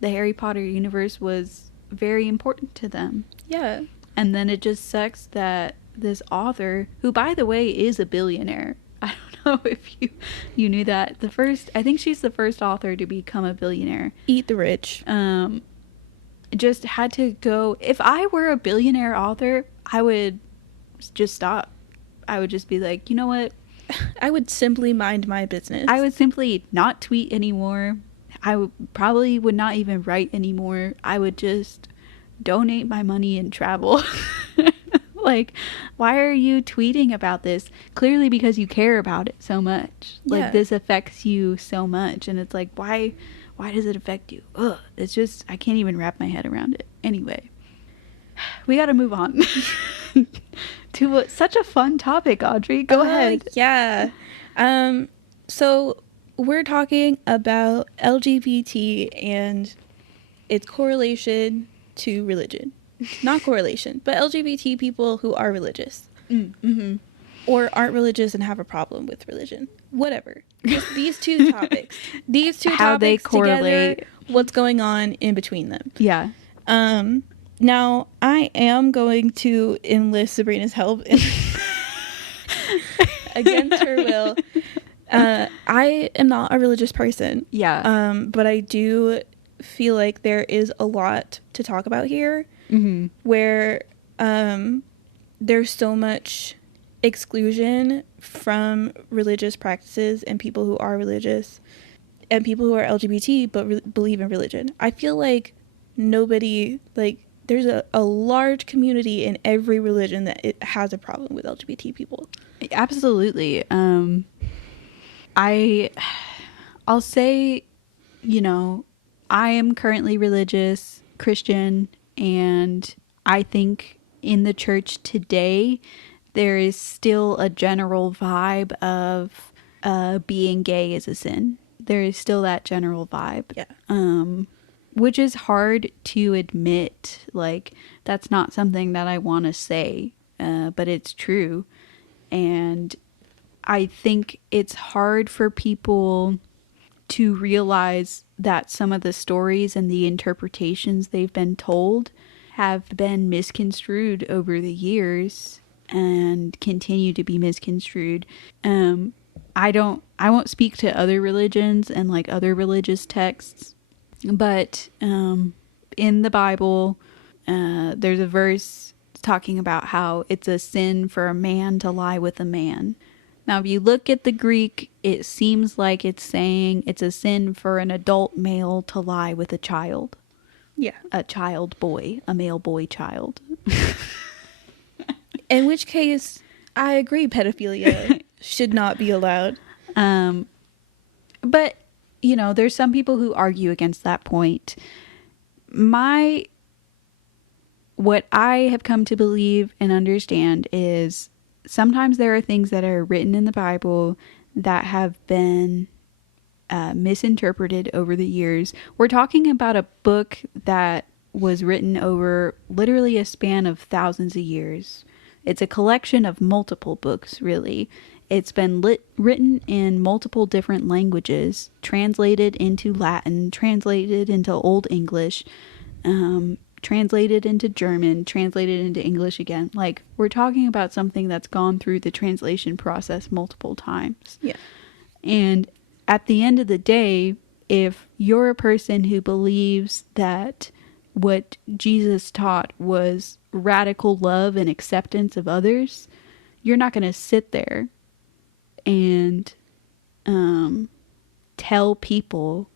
the Harry Potter universe was very important to them. Yeah. And then it just sucks that this author, who by the way is a billionaire, I don't know if you knew that, I think she's the first author to become a billionaire. Eat the rich. Just had to go. If I were a billionaire author, I would just stop. I would just be like, you know what? I would simply mind my business. I would simply not tweet anymore. I probably would not even write anymore. I would just donate my money and travel. Like, why are you tweeting about this? Clearly because you care about it so much. Like, Yeah. this affects you so much. And it's like, why does it affect you? Ugh. It's just, I can't even wrap my head around it. Anyway, we got to move on to such a fun topic, Audrey. Go ahead. Yeah. So we're talking about LGBT and its correlation to religion. Not correlation, but LGBT people who are religious. Mm-hmm. Or aren't religious and have a problem with religion. Whatever. Just these two topics. These two How topics they correlate. together, what's going on in between them. Yeah. Now, I am going to enlist Sabrina's help against her will. I am not a religious person. Yeah. But I do feel like there is a lot to talk about here. Mm-hmm. Where there's so much exclusion from religious practices and people who are religious and people who are LGBT but believe in religion. I feel like nobody, like, there's a large community in every religion that it has a problem with LGBT people. Absolutely. I'll say, you know, I am currently religious, Christian, and I think in the church today, there is still a general vibe of being gay is a sin. There is still that general vibe. Yeah. Which is hard to admit. Like, that's not something that I want to say, but it's true. And I think it's hard for people to realize that some of the stories and the interpretations they've been told have been misconstrued over the years and continue to be misconstrued. I won't speak to other religions and like other religious texts, but in the Bible, there's a verse talking about how it's a sin for a man to lie with a man. Now, if you look at the Greek, it seems like it's saying it's a sin for an adult male to lie with a child. Yeah. A child boy, a male boy child. In which case, I agree, pedophilia should not be allowed. But, you know, there's some people who argue against that point. What I have come to believe and understand is sometimes there are things that are written in the Bible that have been misinterpreted over the years. We're talking about a book that was written over literally a span of thousands of years. It's a collection of multiple books, really. It's been written in multiple different languages, translated into Latin, translated into Old English, translated into German, translated into English again. Like, we're talking about something that's gone through the translation process multiple times. Yeah. And at the end of the day, if you're a person who believes that what Jesus taught was radical love and acceptance of others, you're not going to sit there and tell people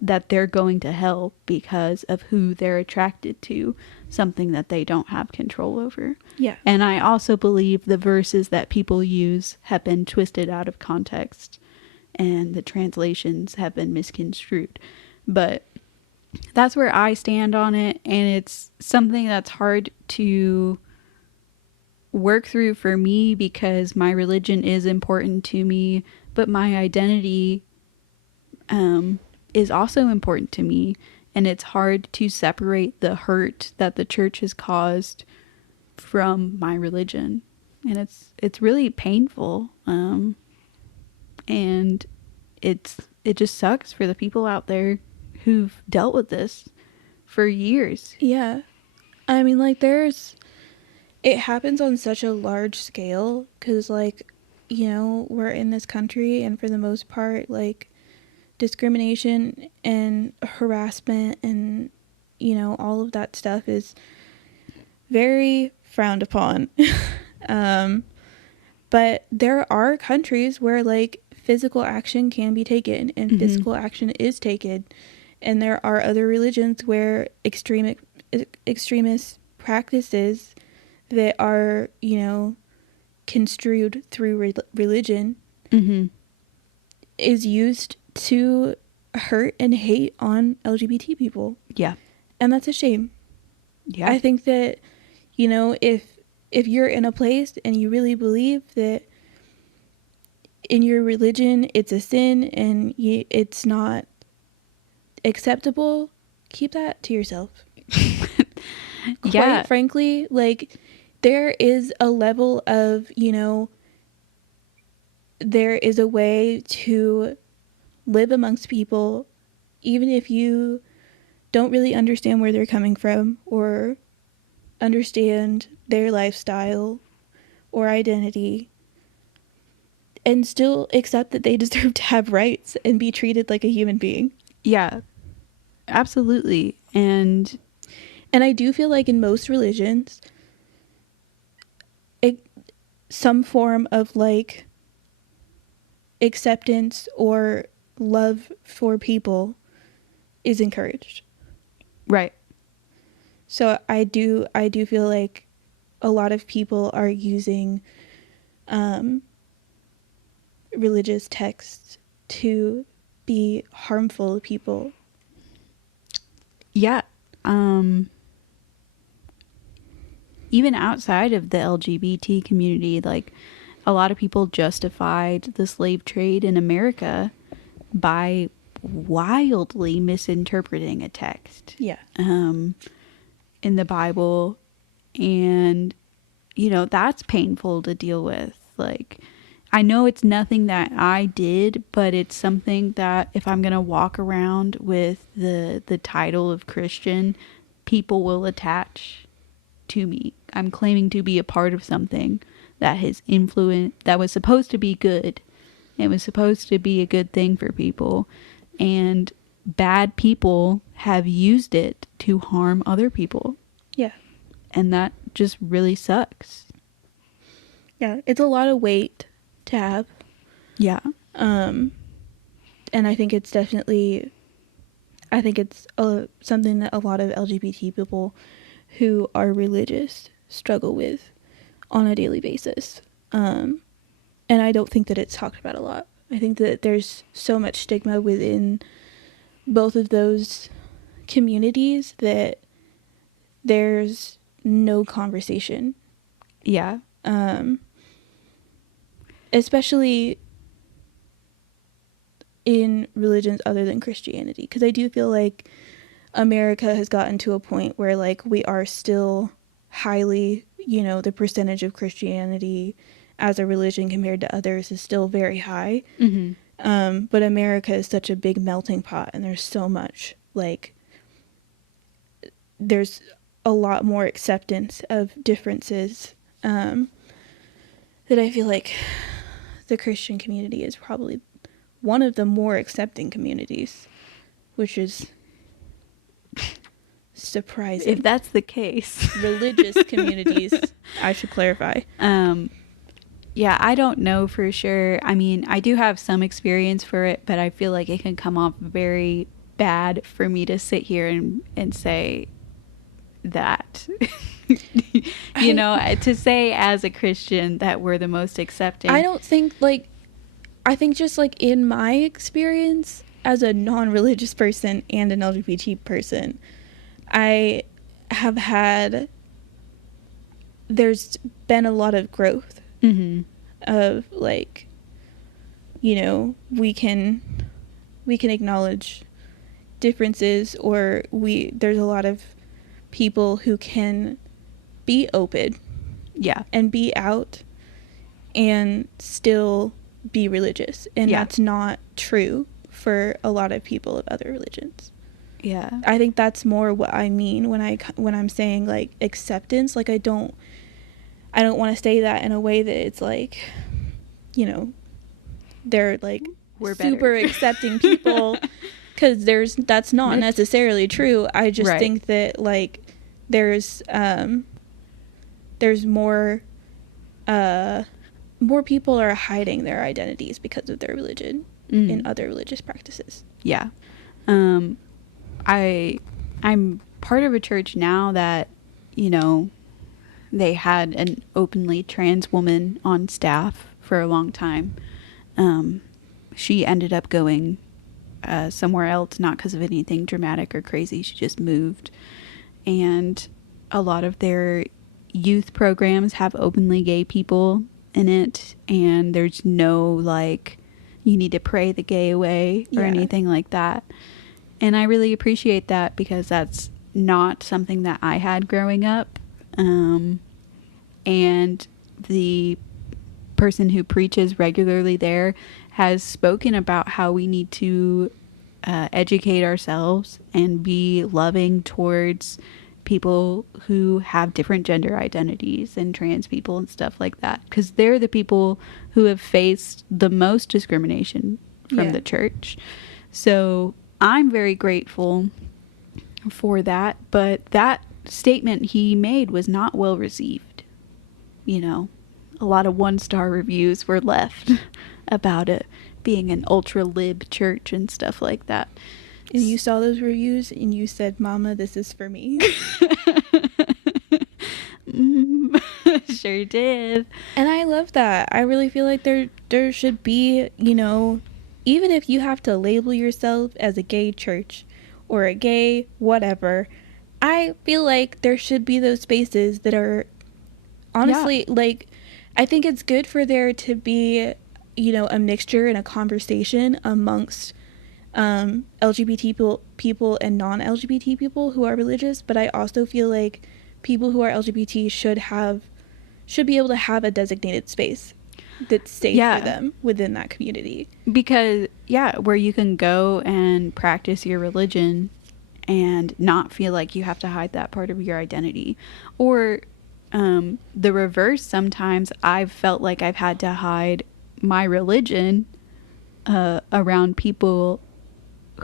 that they're going to hell because of who they're attracted to, something that they don't have control over. Yeah. And I also believe the verses that people use have been twisted out of context and the translations have been misconstrued. But that's where I stand on it, and it's something that's hard to work through for me because my religion is important to me, but my identity is also important to me, and it's hard to separate the hurt that the church has caused from my religion, and it's really painful, and it just sucks for the people out there who've dealt with this for years. Yeah. I mean, like, it happens on such a large scale because, like, you know, we're in this country, and for the most part, like, discrimination and harassment and, you know, all of that stuff is very frowned upon. But there are countries where, like, physical action can be taken and Mm-hmm. physical action is taken. And there are other religions where extremist practices that are, you know, construed through religion Mm-hmm. is used to hurt and hate on LGBT people. Yeah. And that's a shame. Yeah. I think that, you know, if you're in a place and you really believe that in your religion it's a sin and it's not acceptable, keep that to yourself. Yeah. Quite frankly, like, there is a level of, you know, there is a way to live amongst people even if you don't really understand where they're coming from or understand their lifestyle or identity, and still accept that they deserve to have rights and be treated like a human being. Yeah. Absolutely. And I do feel like in most religions, some form of, like, acceptance or love for people is encouraged. right. So I do feel like a lot of people are using religious texts to be harmful to people. Yeah. Even outside of the LGBT community, like, a lot of people justified the slave trade in America by wildly misinterpreting a text. Yeah. In the Bible, and, you know, that's painful to deal with. Like, I know it's nothing that I did, but it's something that if I'm gonna walk around with the title of Christian, people will attach to me. I'm claiming to be a part of something that has influenced, that was supposed to be good. It was supposed to be a good thing for people, and bad people have used it to harm other people. Yeah. And that just really sucks. Yeah, it's a lot of weight to have. Yeah. And I think it's definitely, something that a lot of LGBT people who are religious struggle with on a daily basis. And I don't think that it's talked about a lot. I think that there's so much stigma within both of those communities that there's no conversation. Yeah. Especially in religions other than Christianity, because I do feel like America has gotten to a point where like we are still highly, the percentage of Christianity as a religion compared to others is still very high. Mm-hmm. But America is such a big melting pot, and there's so much, like, there's a lot more acceptance of differences, that I feel like the Christian community is probably one of the more accepting communities, which is surprising. If that's the case. Religious communities, I should clarify. Yeah, I don't know for sure. I mean, I do have some experience for it, but I feel like it can come off very bad for me to sit here and say that. To say as a Christian that we're the most accepting. I don't think, like, I think just, like, in my experience as a non-religious person and an LGBT person, I have had, there's been a lot of growth. Mm-hmm. Of, like, we can acknowledge differences, or there's a lot of people who can be open, yeah, and be out and still be religious, and that's not true for a lot of people of other religions. Yeah, I think that's more what I mean when I'm saying, like, acceptance. Like, I don't want to say that in a way that it's like, they're like we're super accepting people, because that's not necessarily true. I just think that, like, there's more people are hiding their identities because of their religion in other religious practices. Yeah. I'm part of a church now that, they had an openly trans woman on staff for a long time. She ended up going somewhere else, not because of anything dramatic or crazy. She just moved. And a lot of their youth programs have openly gay people in it. And there's no, like, you need to pray the gay away or anything like that. And I really appreciate that, because that's not something that I had growing up. And the person who preaches regularly there has spoken about how we need to educate ourselves and be loving towards people who have different gender identities and trans people and stuff like that, because they're the people who have faced the most discrimination from the church. So I'm very grateful for that, but that statement he made was not well received. A lot of 1-star reviews were left about it being an ultra lib church and stuff like that. And you saw those reviews and you said, "Mama, this is for me." Sure did. And I love that. I really feel like there should be, even if you have to label yourself as a gay church or a gay whatever, I feel like there should be those spaces that are honestly, like, I think it's good for there to be, a mixture and a conversation amongst LGBT people and non-LGBT people who are religious, but I also feel like people who are LGBT should be able to have a designated space that's safe for them within that community. Because, where you can go and practice your religion and not feel like you have to hide that part of your identity. Or the reverse, sometimes I've felt like I've had to hide my religion around people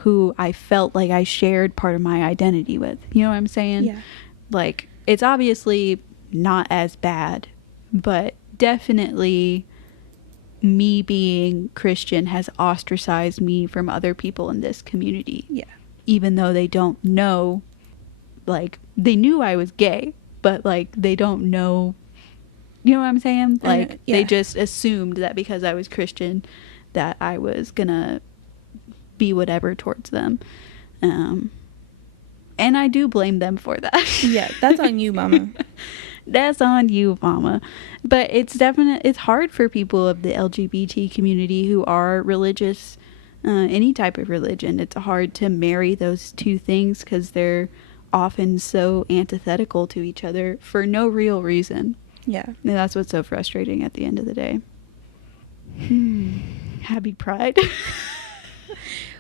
who I felt like I shared part of my identity with. You know what I'm saying? Yeah. Like, it's obviously not as bad, but definitely me being Christian has ostracized me from other people in this community. Yeah. Even though they don't know, like, they knew I was gay, but, like, they don't know, you know what I'm saying? Like, yeah. they just assumed that because I was Christian that I was gonna be whatever towards them. And I do blame them for that. Yeah, that's on you, mama. That's on you, mama. But it's hard for people of the LGBT community who are religious, any type of religion. It's hard to marry those two things because they're often so antithetical to each other for no real reason. Yeah. And that's what's so frustrating at the end of the day. Happy Pride.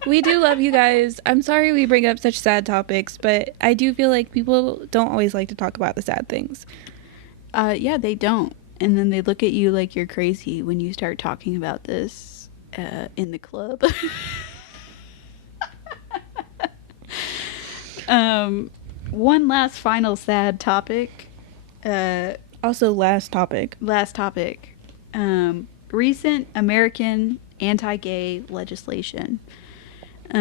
We do love you guys. I'm sorry we bring up such sad topics, but I do feel like people don't always like to talk about the sad things. Yeah, they don't. And then they look at you like you're crazy when you start talking about this in the club. One last final sad topic. Also, last topic. Recent American anti-gay legislation. I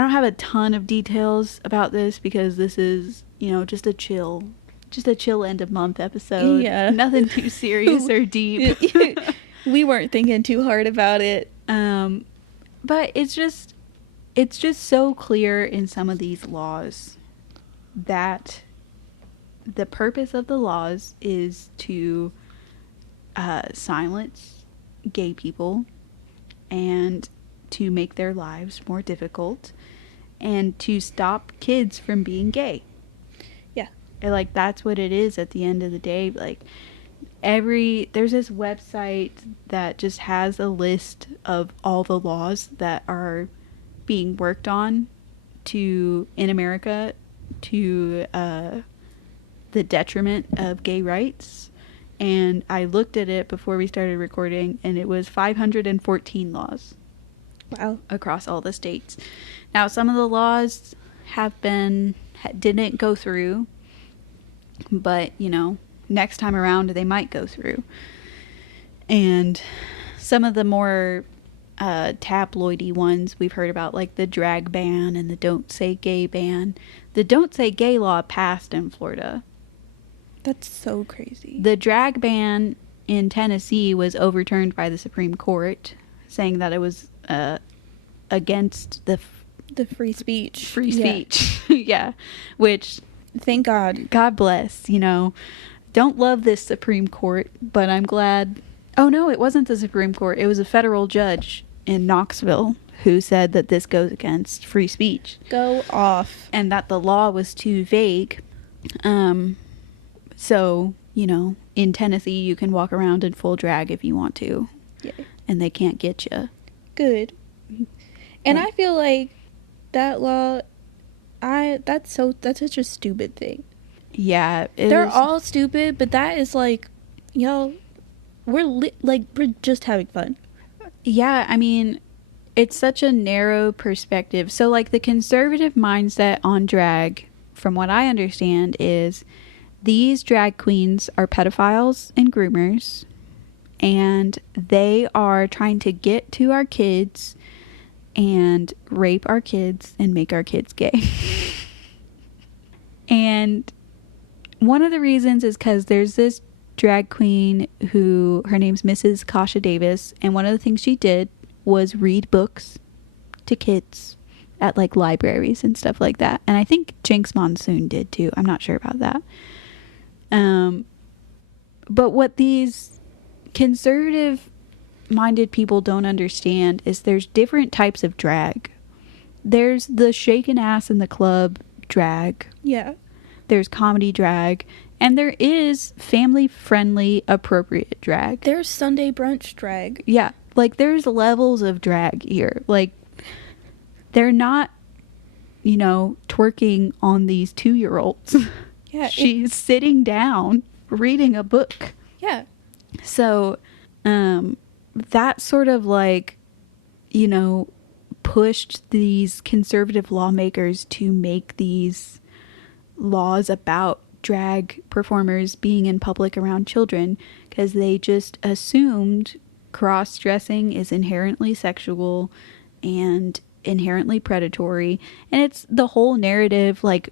don't have a ton of details about this because this is, just a chill end of month episode. Yeah. Nothing too serious or deep. We weren't thinking too hard about it. But it's just so clear in some of these laws that the purpose of the laws is to silence gay people and to make their lives more difficult and to stop kids from being gay. Yeah. And, like, that's what it is at the end of the day. Like, there's this website that just has a list of all the laws that are being worked on in America to the detriment of gay rights. And I looked at it before we started recording, and it was 514 laws. Wow. Across all the states. Now, some of the laws didn't go through, but, next time around they might go through. And some of the more tabloidy ones we've heard about, like the drag ban and the don't say gay ban. The don't say gay law passed in Florida. That's so crazy. The drag ban in Tennessee was overturned by the Supreme Court, saying that it was against the free speech. Free speech. Yeah. Which, thank God. God bless, Don't love this Supreme Court, but I'm glad. Oh, no, it wasn't the Supreme Court. It was a federal judge in Knoxville who said that this goes against free speech. Go off. And that the law was too vague. So, in Tennessee, you can walk around in full drag if you want to. Yeah. And they can't get you. Good. And I feel like that law, that's such a stupid thing. Yeah. They're all stupid, but that is like, we're just having fun. Yeah, I mean, it's such a narrow perspective. So, like, the conservative mindset on drag, from what I understand, is these drag queens are pedophiles and groomers, and they are trying to get to our kids and rape our kids and make our kids gay. And one of the reasons is because there's this drag queen who, her name's Mrs. Kasha Davis, and one of the things she did was read books to kids at, like, libraries and stuff like that. And I think Jinx Monsoon did too. I'm not sure about that. But what these conservative minded people don't understand is there's different types of drag. There's the shaken ass in the club drag. Yeah. There's comedy drag. And there is family friendly appropriate drag. There's Sunday brunch drag. Yeah. Like, there's levels of drag here. Like, they're not, twerking on these 2-year-olds. Yeah. She's sitting down reading a book. Yeah. So, that sort of, like, pushed these conservative lawmakers to make these laws about drag performers being in public around children, because they just assumed cross-dressing is inherently sexual and inherently predatory. And it's the whole narrative, like,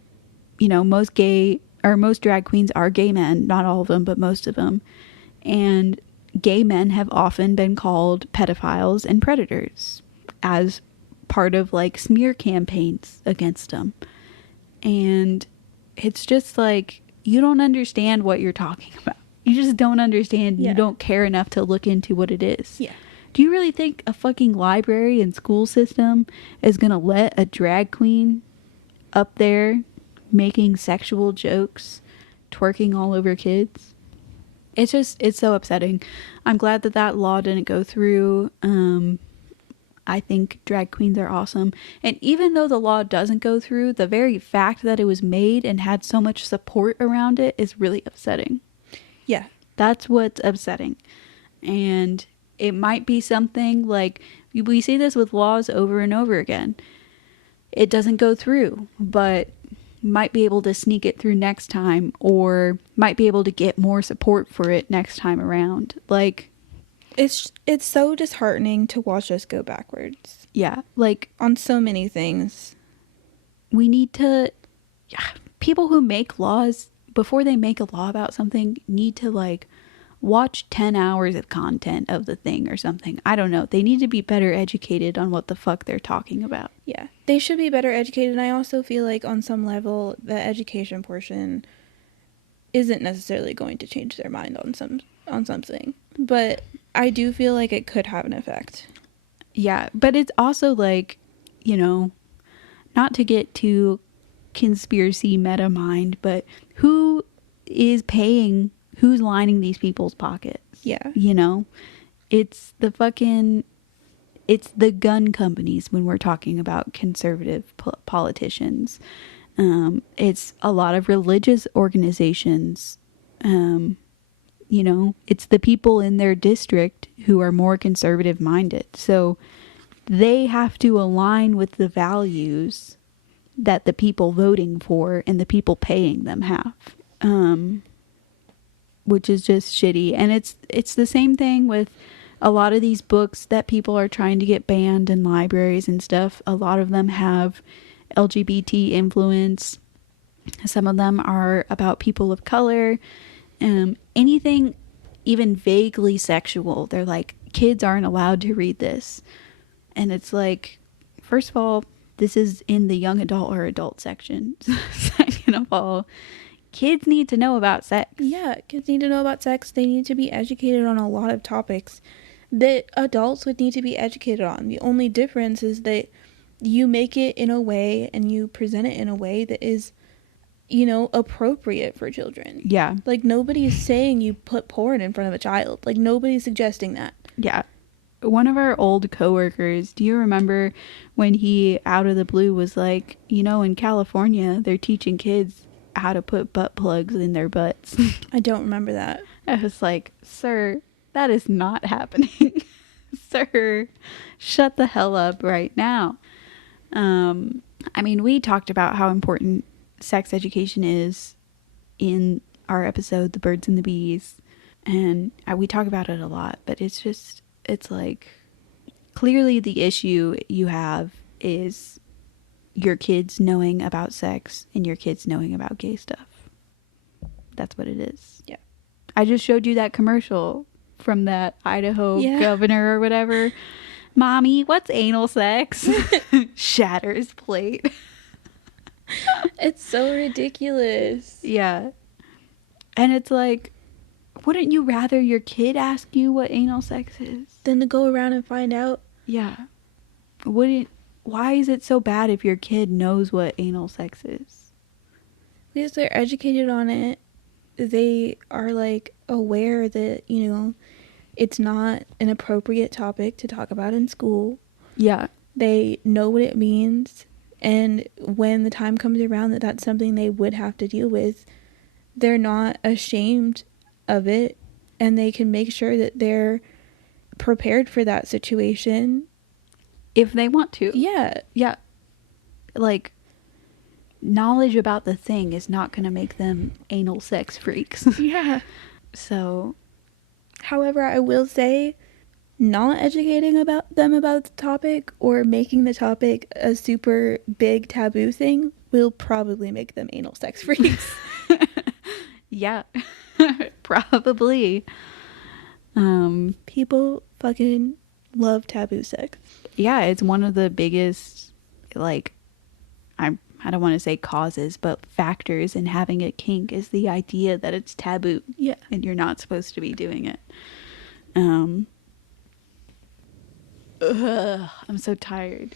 you know, most drag queens are gay men, not all of them, but most of them. And gay men have often been called pedophiles and predators as part of like smear campaigns against them. And it's just like, you don't understand what you're talking about. You just don't understand. Yeah. You don't care enough to look into what it is. Yeah. Do you really think a fucking library and school system is going to let a drag queen up there making sexual jokes, twerking all over kids? It's so upsetting. I'm glad that law didn't go through. I think drag queens are awesome. And even though the law doesn't go through, the very fact that it was made and had so much support around it is really upsetting. Yeah. That's what's upsetting. And it might be something like, we see this with laws over and over again. It doesn't go through, but might be able to sneak it through next time, or might be able to get more support for it next time around. Like, it's so disheartening to watch us go backwards. Yeah, like on so many things. We need to, people who make laws, before they make a law about something, need to like watch 10 hours of content of the thing or something. I don't know. They need to be better educated on what the fuck they're talking about. Yeah, they should be better educated. And I also feel like on some level, the education portion isn't necessarily going to change their mind on something. But I do feel like it could have an effect. Yeah, but it's also like, you know, not to get too conspiracy meta mind, but who is paying, who's lining these people's pockets? Yeah. You know, it's the gun companies when we're talking about conservative politicians. It's a lot of religious organizations. You know, it's the people in their district who are more conservative minded. So they have to align with the values that the people voting for and the people paying them have. Which is just shitty. And it's the same thing with a lot of these books that people are trying to get banned in libraries and stuff. A lot of them have LGBT influence. Some of them are about people of color. Anything even vaguely sexual, they're like, kids aren't allowed to read this. And it's like, first of all, this is in the young adult or adult section. Second of all, kids need to know about sex. Yeah, kids need to know about sex. They need to be educated on a lot of topics that adults would need to be educated on. The only difference is that you make it in a way and you present it in a way that is, you know, appropriate for children. Yeah. Like, nobody's saying you put porn in front of a child. Like, nobody's suggesting that. Yeah. One of our old coworkers, do you remember when he out of the blue was like, you know, in California, they're teaching kids how to put butt plugs in their butts? I don't remember that. I was like, sir, that is not happening. Sir, shut the hell up right now. I mean, we talked about how important sex education is in our episode, The Birds and the Bees. And we talk about it a lot, but it's like, clearly the issue you have is your kids knowing about sex and your kids knowing about gay stuff. That's what it is. Yeah. I just showed you that commercial from that Idaho governor or whatever. Mommy, what's anal sex? Shatters plate. It's so ridiculous. Yeah. And it's like, wouldn't you rather your kid ask you what anal sex is than to go around and find out? Yeah. Why is it so bad if your kid knows what anal sex is? Because they're educated on it. They are like aware that, you know, it's not an appropriate topic to talk about in school. Yeah. They know what it means. And when the time comes around that that's something they would have to deal with, they're not ashamed of it. And they can make sure that they're prepared for that situation if they want to. Yeah. Yeah. Like, knowledge about the thing is not going to make them anal sex freaks. Yeah. So, However, I will say, not educating about them about the topic or making the topic a super big taboo thing will probably make them anal sex freaks. yeah. Probably. People fucking love taboo sex. Yeah, it's one of the biggest, like, I don't want to say causes, but factors in having a kink is the idea that it's taboo. Yeah. And you're not supposed to be doing it. I'm so tired.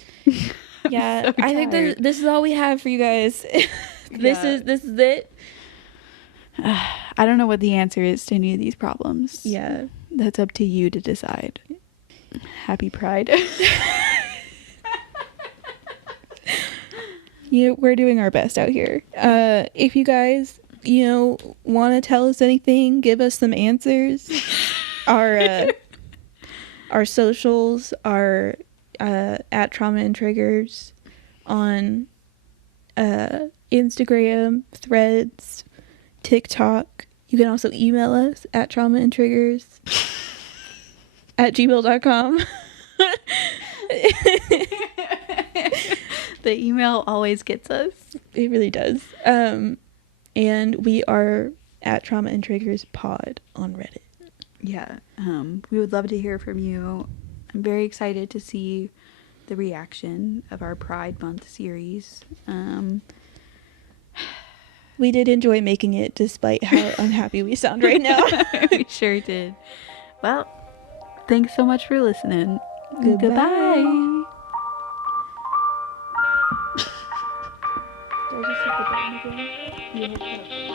Yeah, so I think tired. this is all we have for you guys. This is it. I don't know what the answer is to any of these problems. Yeah. That's up to you to decide. Happy Pride. We're doing our best out here. If you guys, want to tell us anything, give us some answers. Our socials are at Trauma and Triggers on Instagram, Threads, TikTok. You can also email us at traumaandtriggers at gmail.com. The email always gets us. It really does. And we are at Trauma and Triggers Pod on Reddit. Yeah. We would love to hear from you. I'm very excited to see the reaction of our Pride Month series. We did enjoy making it despite how unhappy we sound right now. We sure did. Well, thanks so much for listening. Goodbye. Do I just hit the button again? Yeah.